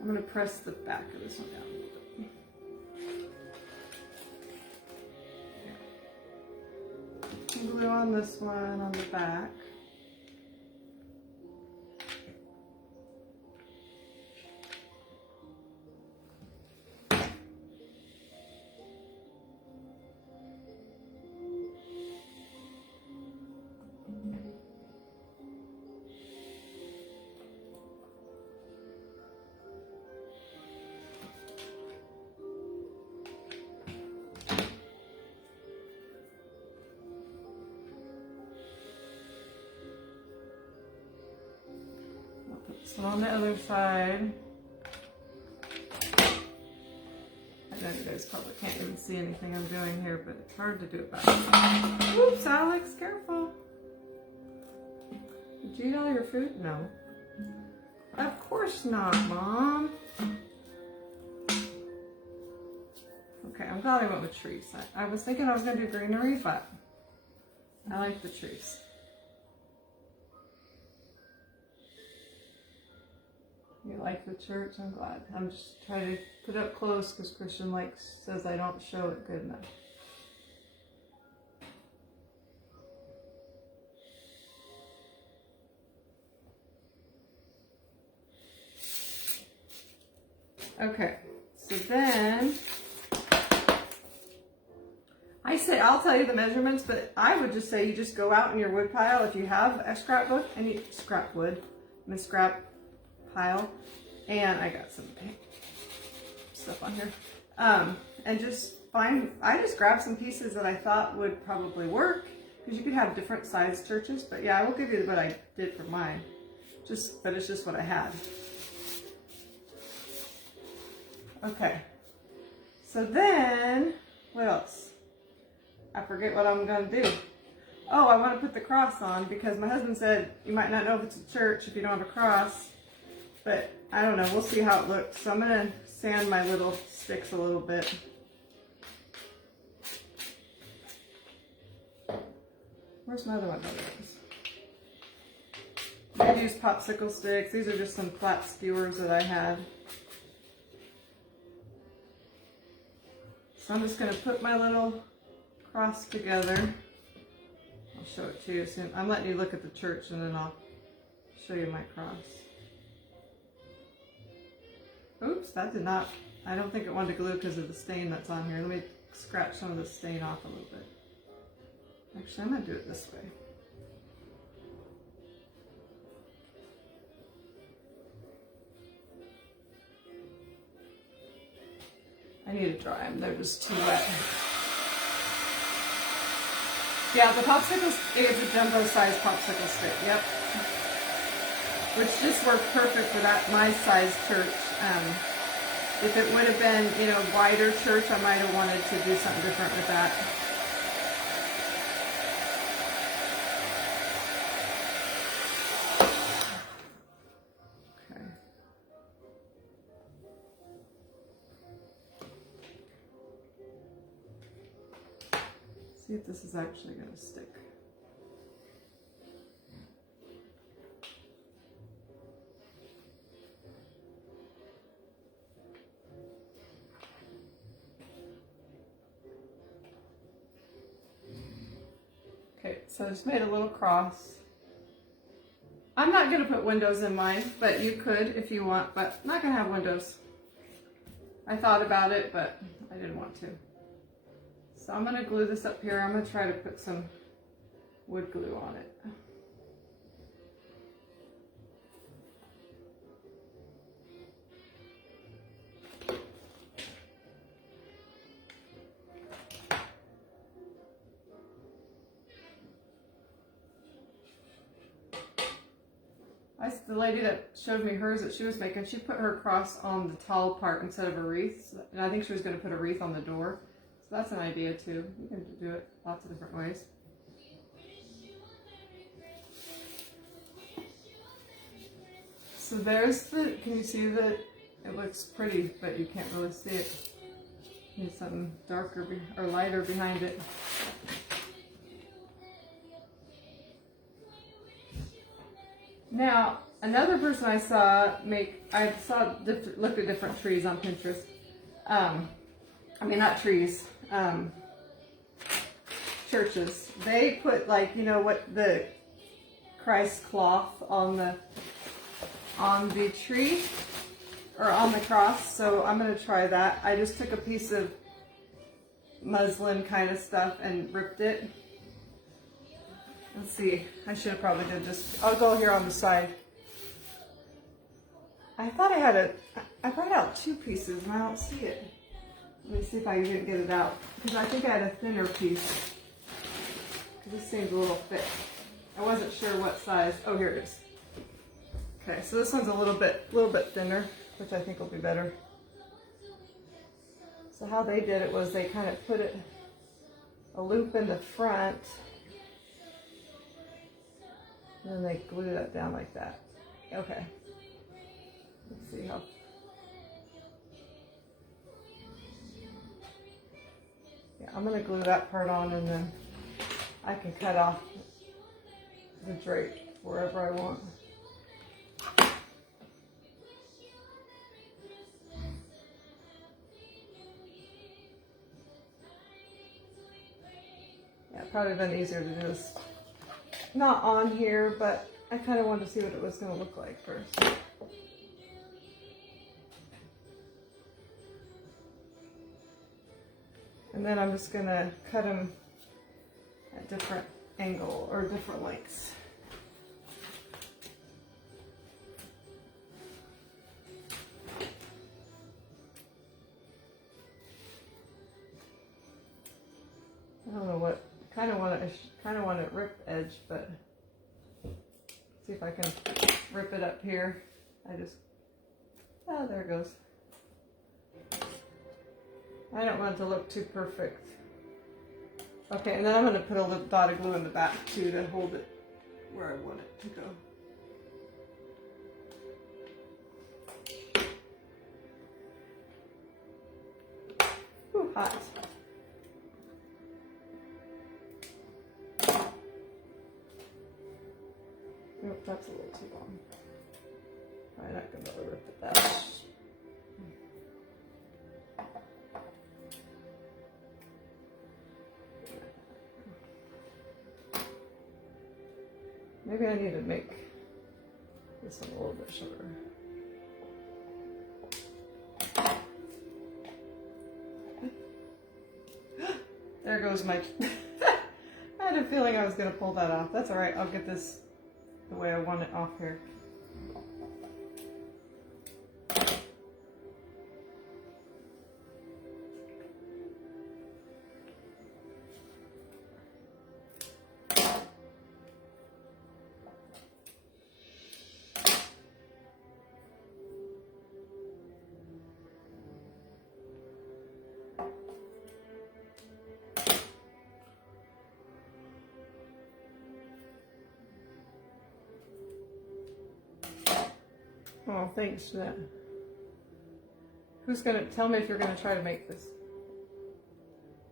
I'm gonna press the back of this one down a little bit. Glue on this one on the back. So on the other side, I know you guys probably can't even see anything I'm doing here, but it's hard to do it back. Oops, Alex, careful. Did you eat all your food? No. Of course not, Mom. Okay, I'm glad I went with trees. I was thinking I was going to do greenery, but I like the trees. You like the church? I'm glad. I'm just trying to put it up close because Christian says I don't show it good enough. Okay, so then I'll tell you the measurements, but I would just say you just go out in your wood pile if you have a scrapbook, scrap pile, and I got some stuff on here, and just I just grabbed some pieces that I thought would probably work, because you could have different size churches, but yeah, I will give you what I did for mine, but it's just what I had. Okay, so then, what else? I forget what I'm gonna do. Oh, I want to put the cross on because my husband said you might not know if it's a church if you don't have a cross. But I don't know, we'll see how it looks. So I'm gonna sand my little sticks a little bit. Where's my other one? I use popsicle sticks. These are just some flat skewers that I had. So I'm just gonna put my little cross together. I'll show it to you soon. I'm letting you look at the church and then I'll show you my cross. Oops, that did not, I don't think it wanted to glue because of the stain that's on here. Let me scratch some of the stain off a little bit. Actually, I'm going to do it this way. I need to dry them, they're just too wet. Yeah, the popsicle stick is a jumbo size popsicle stick, yep. Which just worked perfect for my size church. If it would have been, wider church, I might have wanted to do something different with that. Okay. See if this is actually going to stick. So I just made a little cross. I'm not going to put windows in mine, but you could if you want, but I'm not going to have windows. I thought about it, but I didn't want to. So I'm going to glue this up here. I'm going to try to put some wood glue on it. The lady that showed me hers that she was making, she put her cross on the tall part instead of a wreath. And I think she was going to put a wreath on the door. So that's an idea too. You can do it lots of different ways. So there's the, can you see that? It looks pretty, but you can't really see it. Need something darker or lighter behind it. Now, another person I saw looked at different trees on Pinterest. I mean, not trees, churches. They put, like, you know what, the Christ cloth on the tree or on the cross. So I'm going to try that. I just took a piece of muslin kind of stuff and ripped it. Let's see, I should have probably did this. I'll go here on the side. I thought I brought out two pieces and I don't see it. Let me see if I can get it out. Because I think I had a thinner piece. Because this seems a little thick. I wasn't sure what size. Oh, here it is. Okay, so this one's a little bit thinner, which I think will be better. So how they did it was they kind of put a loop in the front. And then they glue that down like that. Okay. Let's see how. Yeah, I'm going to glue that part on and then I can cut off the drape wherever I want. Yeah, probably been easier to do this. Not on here, but I kind of wanted to see what it was going to look like first. And then I'm just going to cut them at different angle or different lengths. I don't know what. Kind of want it ripped edge, but see if I can rip it up here. There it goes. I don't want it to look too perfect. Okay, and then I'm going to put a little dot of glue in the back too to hold it where I want it to go. Ooh, hot. Nope, that's a little too long. I'm not going to be able to rip it that much. Maybe I need to make this one a little bit shorter. There goes my... I had a feeling I was going to pull that off. That's alright, I'll get this the way I want it off here. Oh, thanks, Jeanette. Who's gonna tell me if you're gonna try to make this?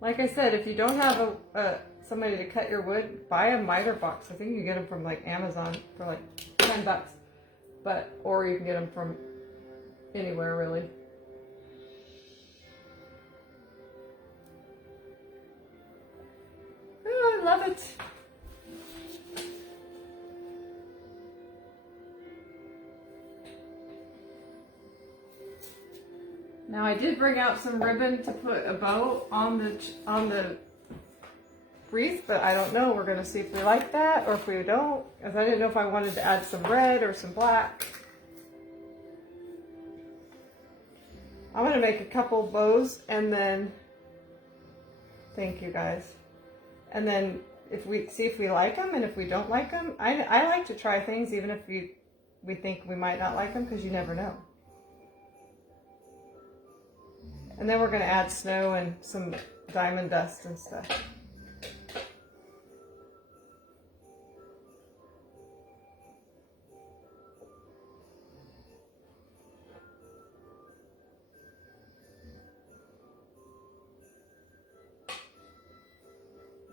Like I said, if you don't have somebody to cut your wood, buy a miter box. I think you can get them from like Amazon for like $10, or you can get them from anywhere really. Oh, I love it. Now I did bring out some ribbon to put a bow on the wreath, but I don't know. We're gonna see if we like that or if we don't, because I didn't know if I wanted to add some red or some black. I'm gonna make a couple bows and then, thank you guys. And then if we see if we like them, and if we don't like them, I like to try things even if we think we might not like them, because you never know. And then we're gonna add snow and some diamond dust and stuff.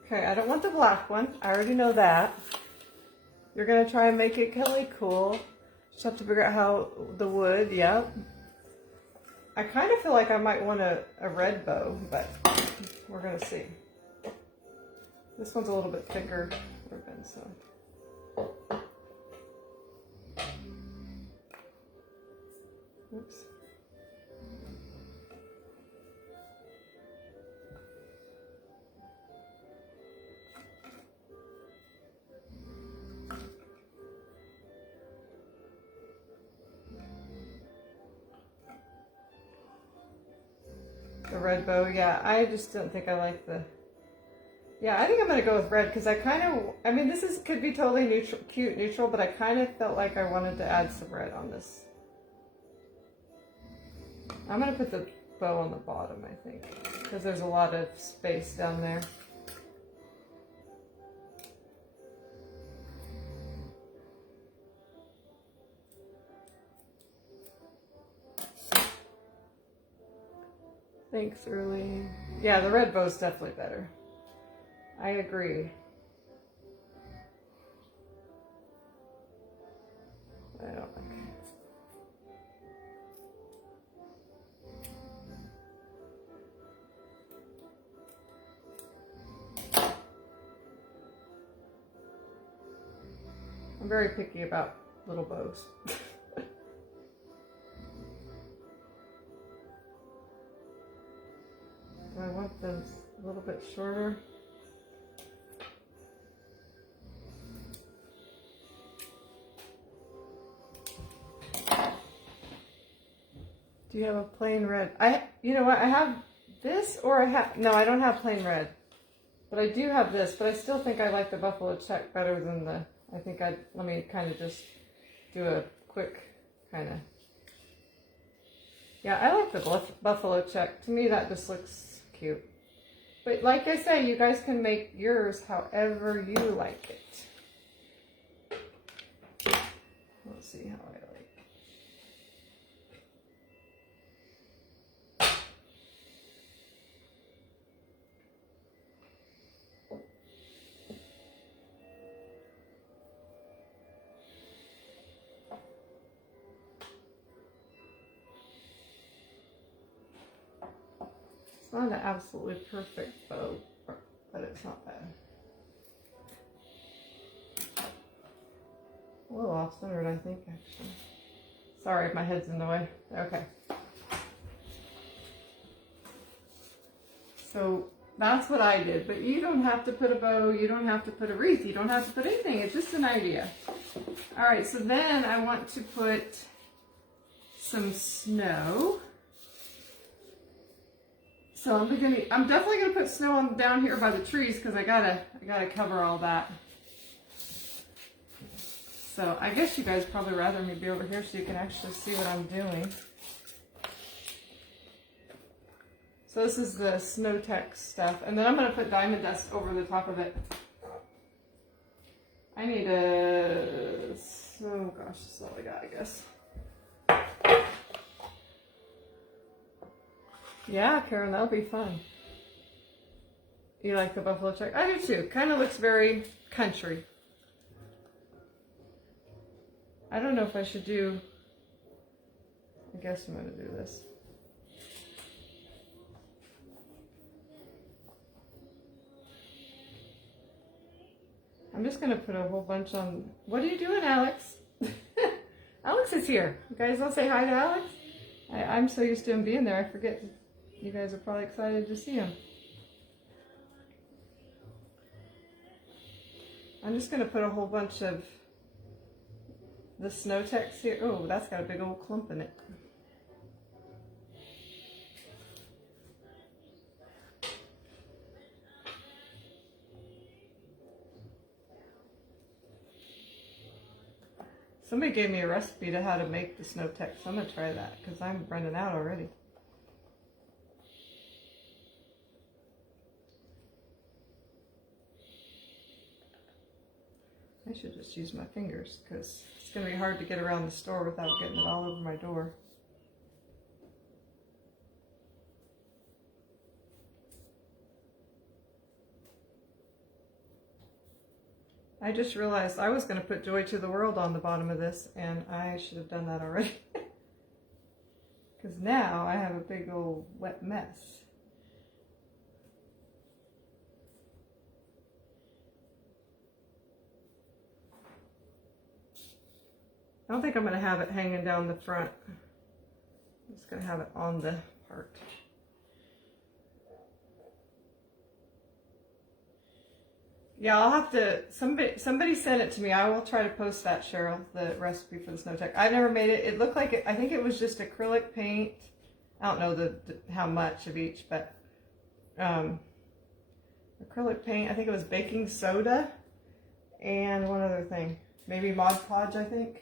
Okay, I don't want the black one. I already know that. You're gonna try and make it Kelly cool. Just have to figure out how the wood, yep. I kind of feel like I might want a red bow, but we're gonna see. This one's a little bit thicker ribbon, so. Oops. The red bow, yeah, I just don't think I like the, yeah, I think I'm going to go with red, because I kind of, I mean, this could be totally neutral, cute neutral, but I kind of felt like I wanted to add some red on this. I'm going to put the bow on the bottom, I think, because there's a lot of space down there. Thanks, Early. Yeah, the red bow's definitely better. I agree. I don't like it. I'm very picky about little bows. Do I want them a little bit shorter? Do you have a plain red? You know what, I have this, or no, I don't have plain red. But I do have this, but I still think I like the buffalo check better than the, let me kind of just do a quick kind of, yeah, I like the buffalo check. To me, that just looks cute. But like I say, you guys can make yours however you like it. Let's see how I like it. It's not an absolutely perfect bow, but it's not bad. A little off-centered, I think, actually. Sorry if my head's in the way. Okay. So that's what I did, but you don't have to put a bow, you don't have to put a wreath, you don't have to put anything. It's just an idea. All right, so then I want to put some snow. So I'm definitely gonna put snow on down here by the trees, because I gotta cover all that. So I guess you guys probably rather me be over here so you can actually see what I'm doing. So this is the Snow Tech stuff, and then I'm gonna put diamond dust over the top of it. I need oh gosh, this is all I got, I guess. Yeah, Karen, that'll be fun. You like the buffalo check? I do too. Kind of looks very country. I don't know if I should do, I guess I'm going to do this. I'm just going to put a whole bunch on. What are you doing, Alex? Alex is here. You guys want to say hi to Alex? I'm so used to him being there, I forget you guys are probably excited to see him. I'm just going to put a whole bunch of the Snow-Tex here. Oh, that's got a big old clump in it. Somebody gave me a recipe to how to make the Snow-Tex. I'm going to try that because I'm running out already. I should just use my fingers because it's going to be hard to get around the store without getting it all over my door. I just realized I was going to put Joy to the World on the bottom of this, and I should have done that already. Because now I have a big old wet mess. I don't think I'm going to have it hanging down the front. I'm just going to have it on the part. Yeah, I'll have to, somebody sent it to me. I will try to post that, Cheryl, the recipe for the Snow-Tex. I've never made it. It looked like it, I think it was just acrylic paint. I don't know how much of each, but acrylic paint. I think it was baking soda and one other thing. Maybe Mod Podge, I think.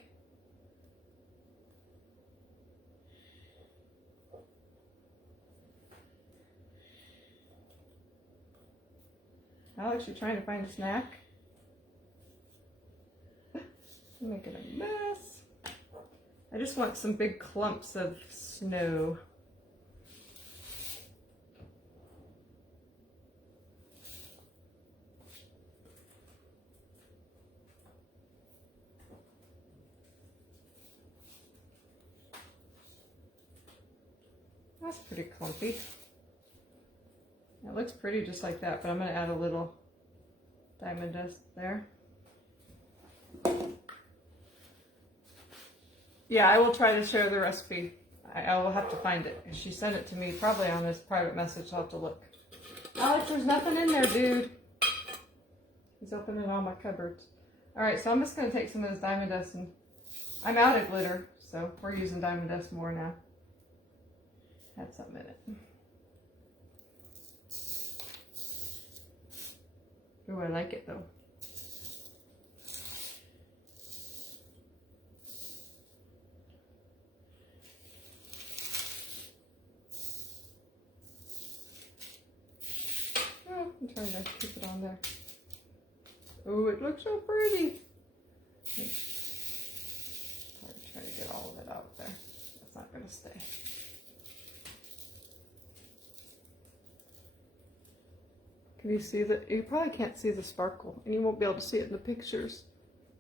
Alex, you're trying to find a snack? I'm making a mess. I just want some big clumps of snow. That's pretty clumpy. It looks pretty just like that, but I'm going to add a little diamond dust there. Yeah, I will try to share the recipe. I will have to find it. She sent it to me probably on this private message. I'll have to look. Alex, there's nothing in there, dude. He's opening all my cupboards. Alright, so I'm just going to take some of this diamond dust, and I'm out of glitter, so we're using diamond dust more now. Had something in it. Ooh, I like it though. Oh, I'm trying to keep it on there. Ooh, it looks so pretty. Try to get all of it out there. That's not going to stay. Can you see that? You probably can't see the sparkle, and you won't be able to see it in the pictures,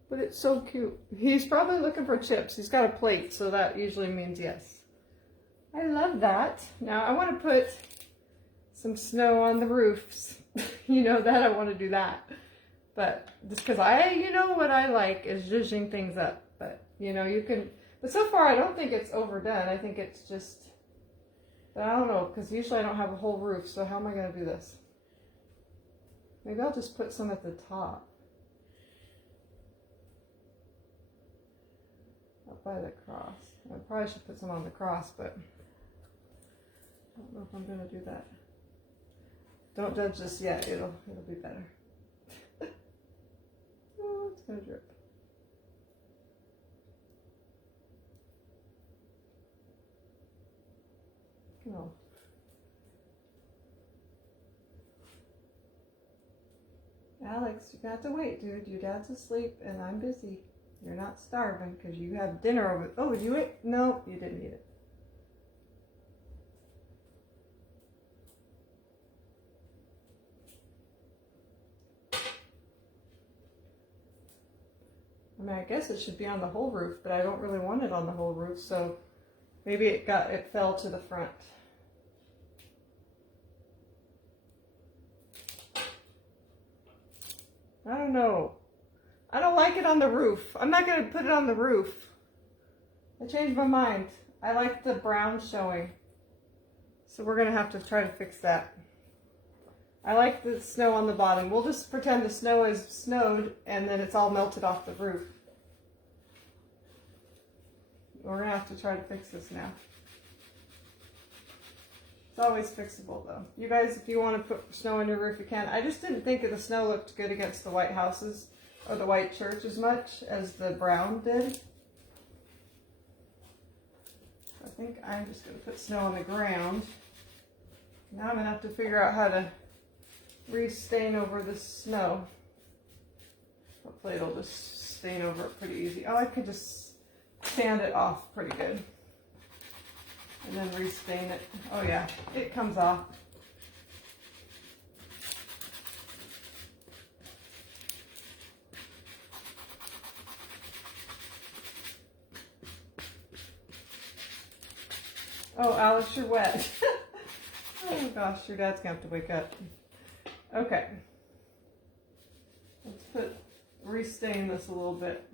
but it's so cute. He's probably looking for chips. He's got a plate, so that usually means yes. I love that. Now I want to put some snow on the roofs. You know that I want to do that, but just because you know what I like is zhuzhing things up. But you know, you can. But so far, I don't think it's overdone. I think it's just. But I don't know, because usually I don't have a whole roof. So how am I going to do this? Maybe I'll just put some at the top. Up by the cross. I probably should put some on the cross, but I don't know if I'm going to do that. Don't judge this yet. It'll be better. Oh, it's going to drip. Oh. Alex, you got to wait, dude. Your dad's asleep and I'm busy. You're not starving because you have dinner over. Oh, did you eat? No, you didn't eat it. I mean, I guess it should be on the whole roof, but I don't really want it on the whole roof, so maybe it fell to the front. I don't know. I don't like it on the roof. I'm not going to put it on the roof. I changed my mind. I like the brown showing. So we're going to have to try to fix that. I like the snow on the bottom. We'll just pretend the snow is snowed and then it's all melted off the roof. We're going to have to try to fix this now. It's always fixable though. You guys, if you want to put snow on your roof, you can. I just didn't think the snow looked good against the white houses or the white church as much as the brown did. I think I'm just going to put snow on the ground. Now I'm going to have to figure out how to restain over the snow. Hopefully it'll just stain over it pretty easy. Oh, I could just sand it off pretty good. And then restain it. Oh yeah, it comes off. Oh, Alice, you're wet. Oh gosh, your dad's gonna have to wake up. Okay. Let's restain this a little bit.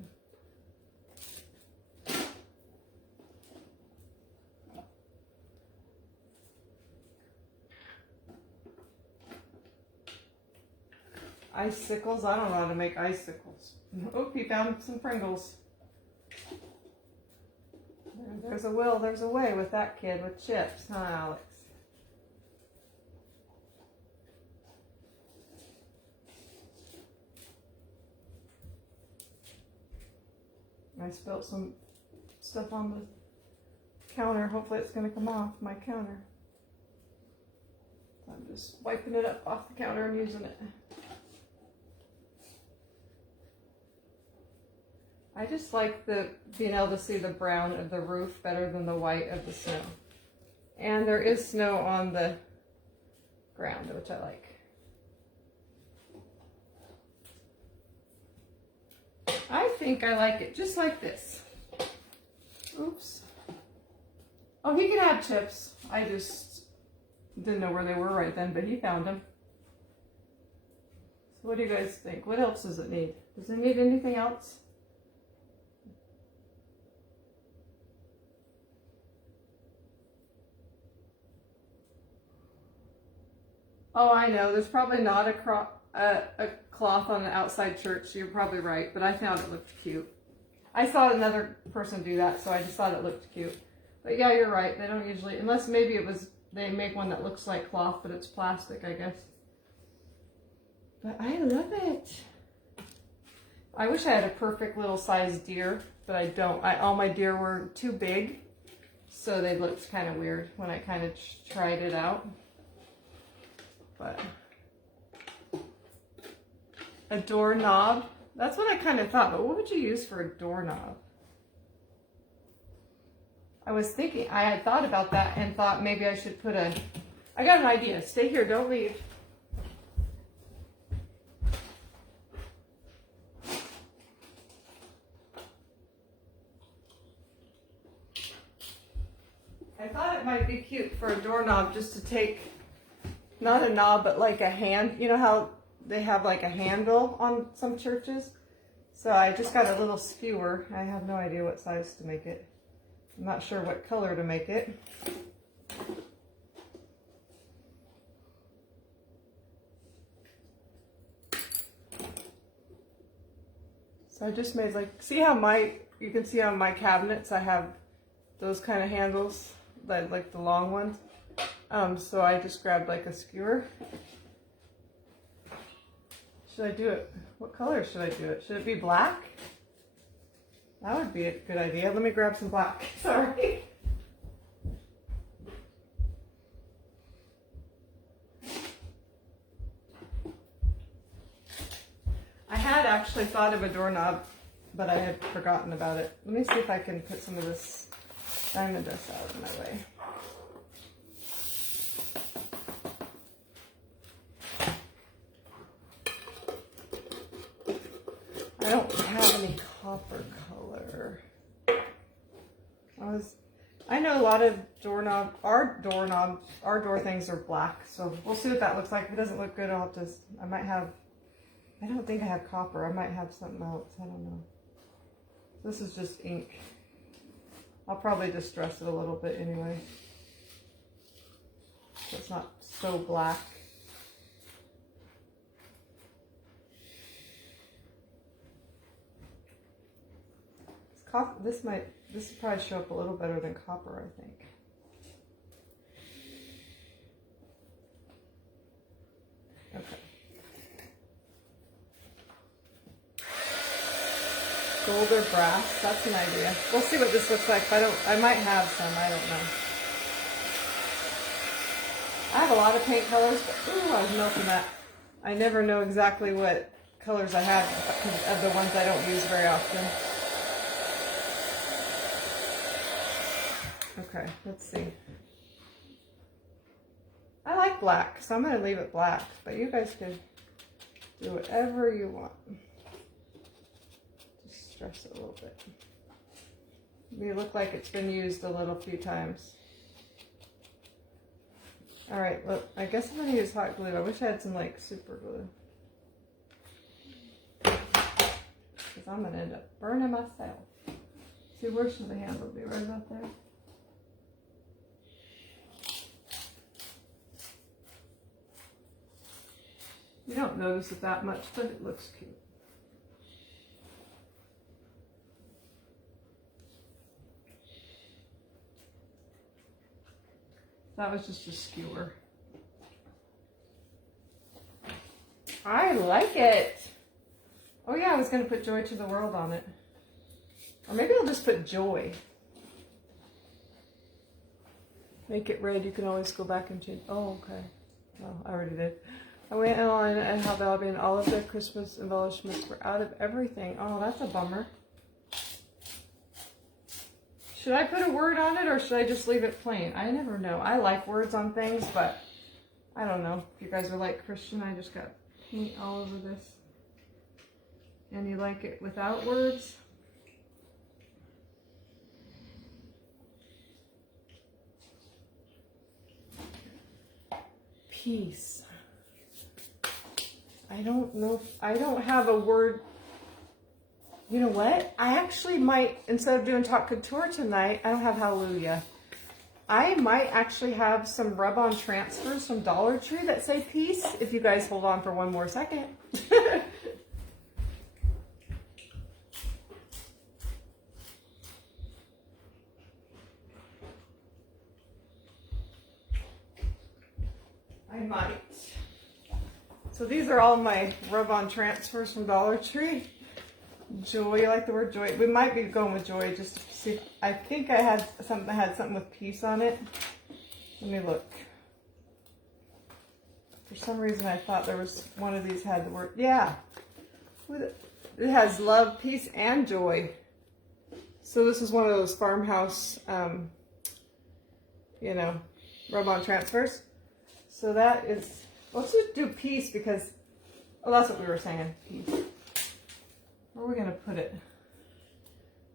Icicles? I don't know how to make icicles. Oh, he found some Pringles. There's a will, there's a way with that kid with chips, huh, Alex? I spilled some stuff on the counter. Hopefully it's going to come off my counter. I'm just wiping it up off the counter and using it. I just like being able to see the brown of the roof better than the white of the snow. And there is snow on the ground, which I like. I think I like it just like this. Oops. Oh, he can have chips. I just didn't know where they were right then, but he found them. So what do you guys think? What else does it need? Does it need anything else? Oh, I know. There's probably not a cloth on the outside church. You're probably right, but I found it looked cute. I saw another person do that, so I just thought it looked cute. But yeah, you're right. They don't usually, unless maybe they make one that looks like cloth, but it's plastic, I guess. But I love it. I wish I had a perfect little size deer, but I don't. All my deer were too big, so they looked kind of weird when I kind of tried it out. But a doorknob. That's what I kind of thought, but what would you use for a doorknob? I was thinking, I had thought about that and thought maybe I should put I got an idea. Stay here, don't leave. I thought it might be cute for a doorknob just to take, not a knob, but like a hand. You know how they have like a handle on some churches? So I just got a little skewer. I have no idea what size to make it. I'm not sure what color to make it. So I just made like, see how you can see on my cabinets I have those kind of handles, like the long ones. So I just grabbed like a skewer. Should I do it? What color should I do it? Should it be black? That would be a good idea. Let me grab some black. Sorry. I had actually thought of a doorknob, but I had forgotten about it. Let me see if I can put some of this diamond dust out of my way. I don't have any copper color. I know a lot of our door things are black, so we'll see what that looks like. If it doesn't look good, I don't think I have copper. I might have something else. I don't know. This is just ink. I'll probably distress it a little bit anyway, so it's not so black. This will probably show up a little better than copper, I think. Okay. Gold or brass, that's an idea. We'll see what this looks like. I might have some, I don't know. I have a lot of paint colors, but ooh, I was melting that. I never know exactly what colors I have because of the ones I don't use very often. Okay, let's see. I like black, so I'm going to leave it black, but you guys can do whatever you want. Just stress it a little bit. May look like it's been used a few times. All right, look, I guess I'm going to use hot glue. I wish I had some like super glue, because I'm going to end up burning myself. See, where should the handle be? Right about there? You don't notice it that much, but it looks cute. That was just a skewer. I like it. Oh yeah, I was going to put Joy to the World on it. Or maybe I'll just put Joy. Make it red. You can always go back and change. Oh, okay. Well, I already did. I went online and how Bellby and all of their Christmas embellishments were out of everything. Oh, that's a bummer. Should I put a word on it or should I just leave it plain? I never know. I like words on things, but I don't know. If you guys are like Christian, I just got paint all over this. And you like it without words? Peace. I don't know. I don't have a word. You know what? I actually might, instead of doing Talk Couture tonight, I don't have Hallelujah. I might actually have some rub-on transfers from Dollar Tree that say peace, if you guys hold on for one more second. I might. So these are all my rub-on transfers from Dollar Tree. Joy, I like the word joy. We might be going with joy just to see. I think I had something that had something with peace on it. Let me look. For some reason I thought there was one of these had the word, yeah. It has love, peace, and joy. So this is one of those farmhouse, you know, rub-on transfers. So that is, let's just do peace because, oh, that's what we were saying, peace. Where are we going to put it?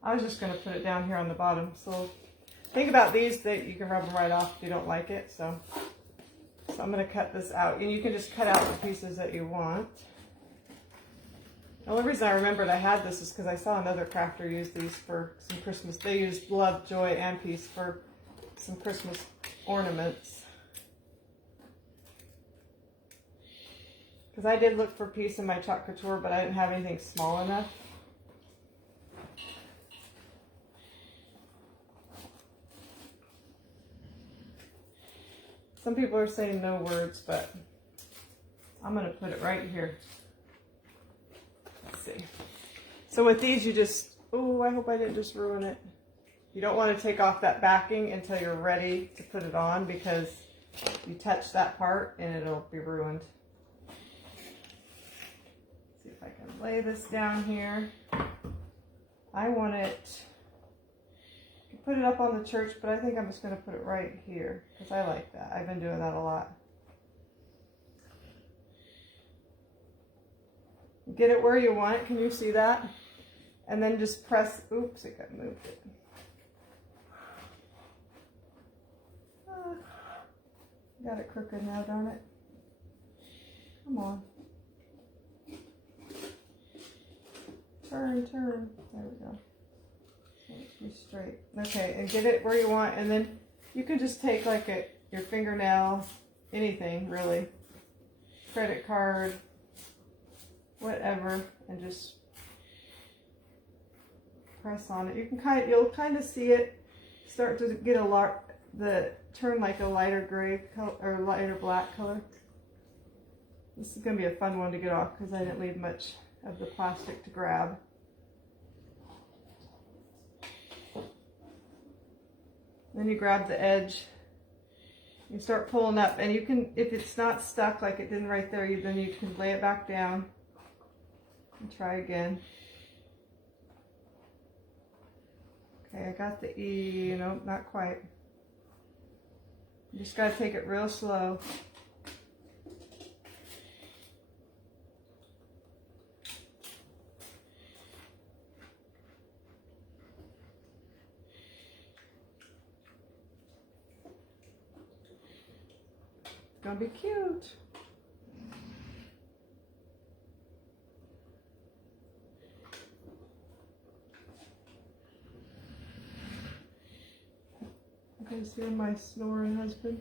I was just going to put it down here on the bottom. So think about these, that you can rub them right off if you don't like it. So I'm going to cut this out. And you can just cut out the pieces that you want. The only reason I remembered I had this is because I saw another crafter use these for some Christmas. They used love, joy, and peace for some Christmas ornaments. Because I did look for peace in my Chalk Couture, but I didn't have anything small enough. Some people are saying no words, but I'm going to put it right here. Let's see. So with these, you just, oh, I hope I didn't just ruin it. You don't want to take off that backing until you're ready to put it on, because you touch that part and it'll be ruined. I can lay this down here. I want it, you can put it up on the church, but I think I'm just going to put it right here because I like that. I've been doing that a lot. Get it where you want it. Can you see that? And then just press, oops, it got moved it. Got it crooked now, darn it. Come on. Turn. There we go. Be straight. Okay, and get it where you want, and then you can just take like your fingernail, anything really, credit card, whatever, and just press on it. You'll kind of see it start to get turn like a lighter gray color or lighter black color. This is gonna be a fun one to get off because I didn't leave much of the plastic to grab. Then you grab the edge. You start pulling up, and you can, if it's not stuck like it didn't right there, then you can lay it back down and try again. Okay, I got the E, no, not quite. You just gotta take it real slow. It's gonna be cute. You guys hear my snoring husband?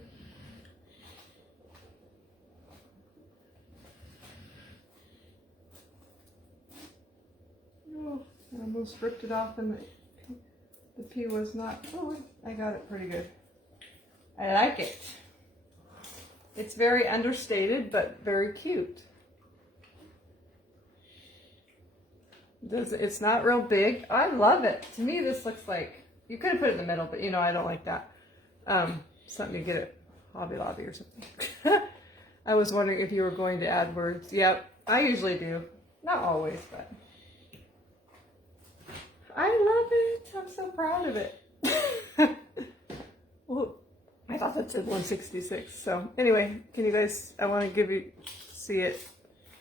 Oh, I almost ripped it off and the P was not, oh, I got it pretty good. I like it. It's very understated, but very cute. It's not real big. I love it. To me, this looks like, you could have put it in the middle, but you know, I don't like that. Something to get at Hobby Lobby or something. I was wondering if you were going to add words. Yep, I usually do. Not always, but I love it. I'm so proud of it. Well, I thought that said 166. So anyway, can you guys, I want to see it.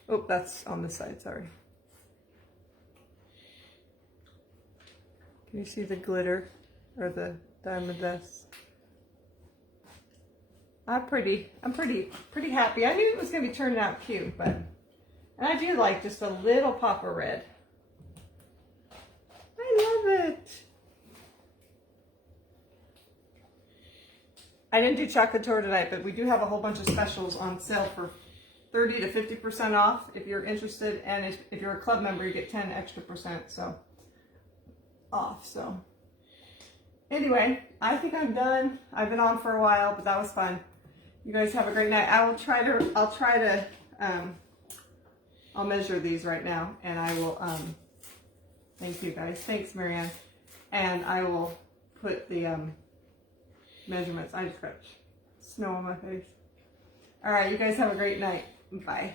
Oh, that's on this side, sorry. Can you see the glitter or the diamond dust? I'm pretty happy. I knew it was going to be turning out cute, but, and I do like just a little pop of red. I love it. I didn't do chocolate tour tonight, but we do have a whole bunch of specials on sale for 30 to 50% off if you're interested, and if you're a club member, you get 10 extra %, so off. So anyway, I think I'm done. I've been on for a while, but that was fun. You guys have a great night. I'll measure these right now, and I will, thank you guys. Thanks, Marianne. And I will put the, measurements. I just got snow on my face. All right, you guys have a great night. Bye.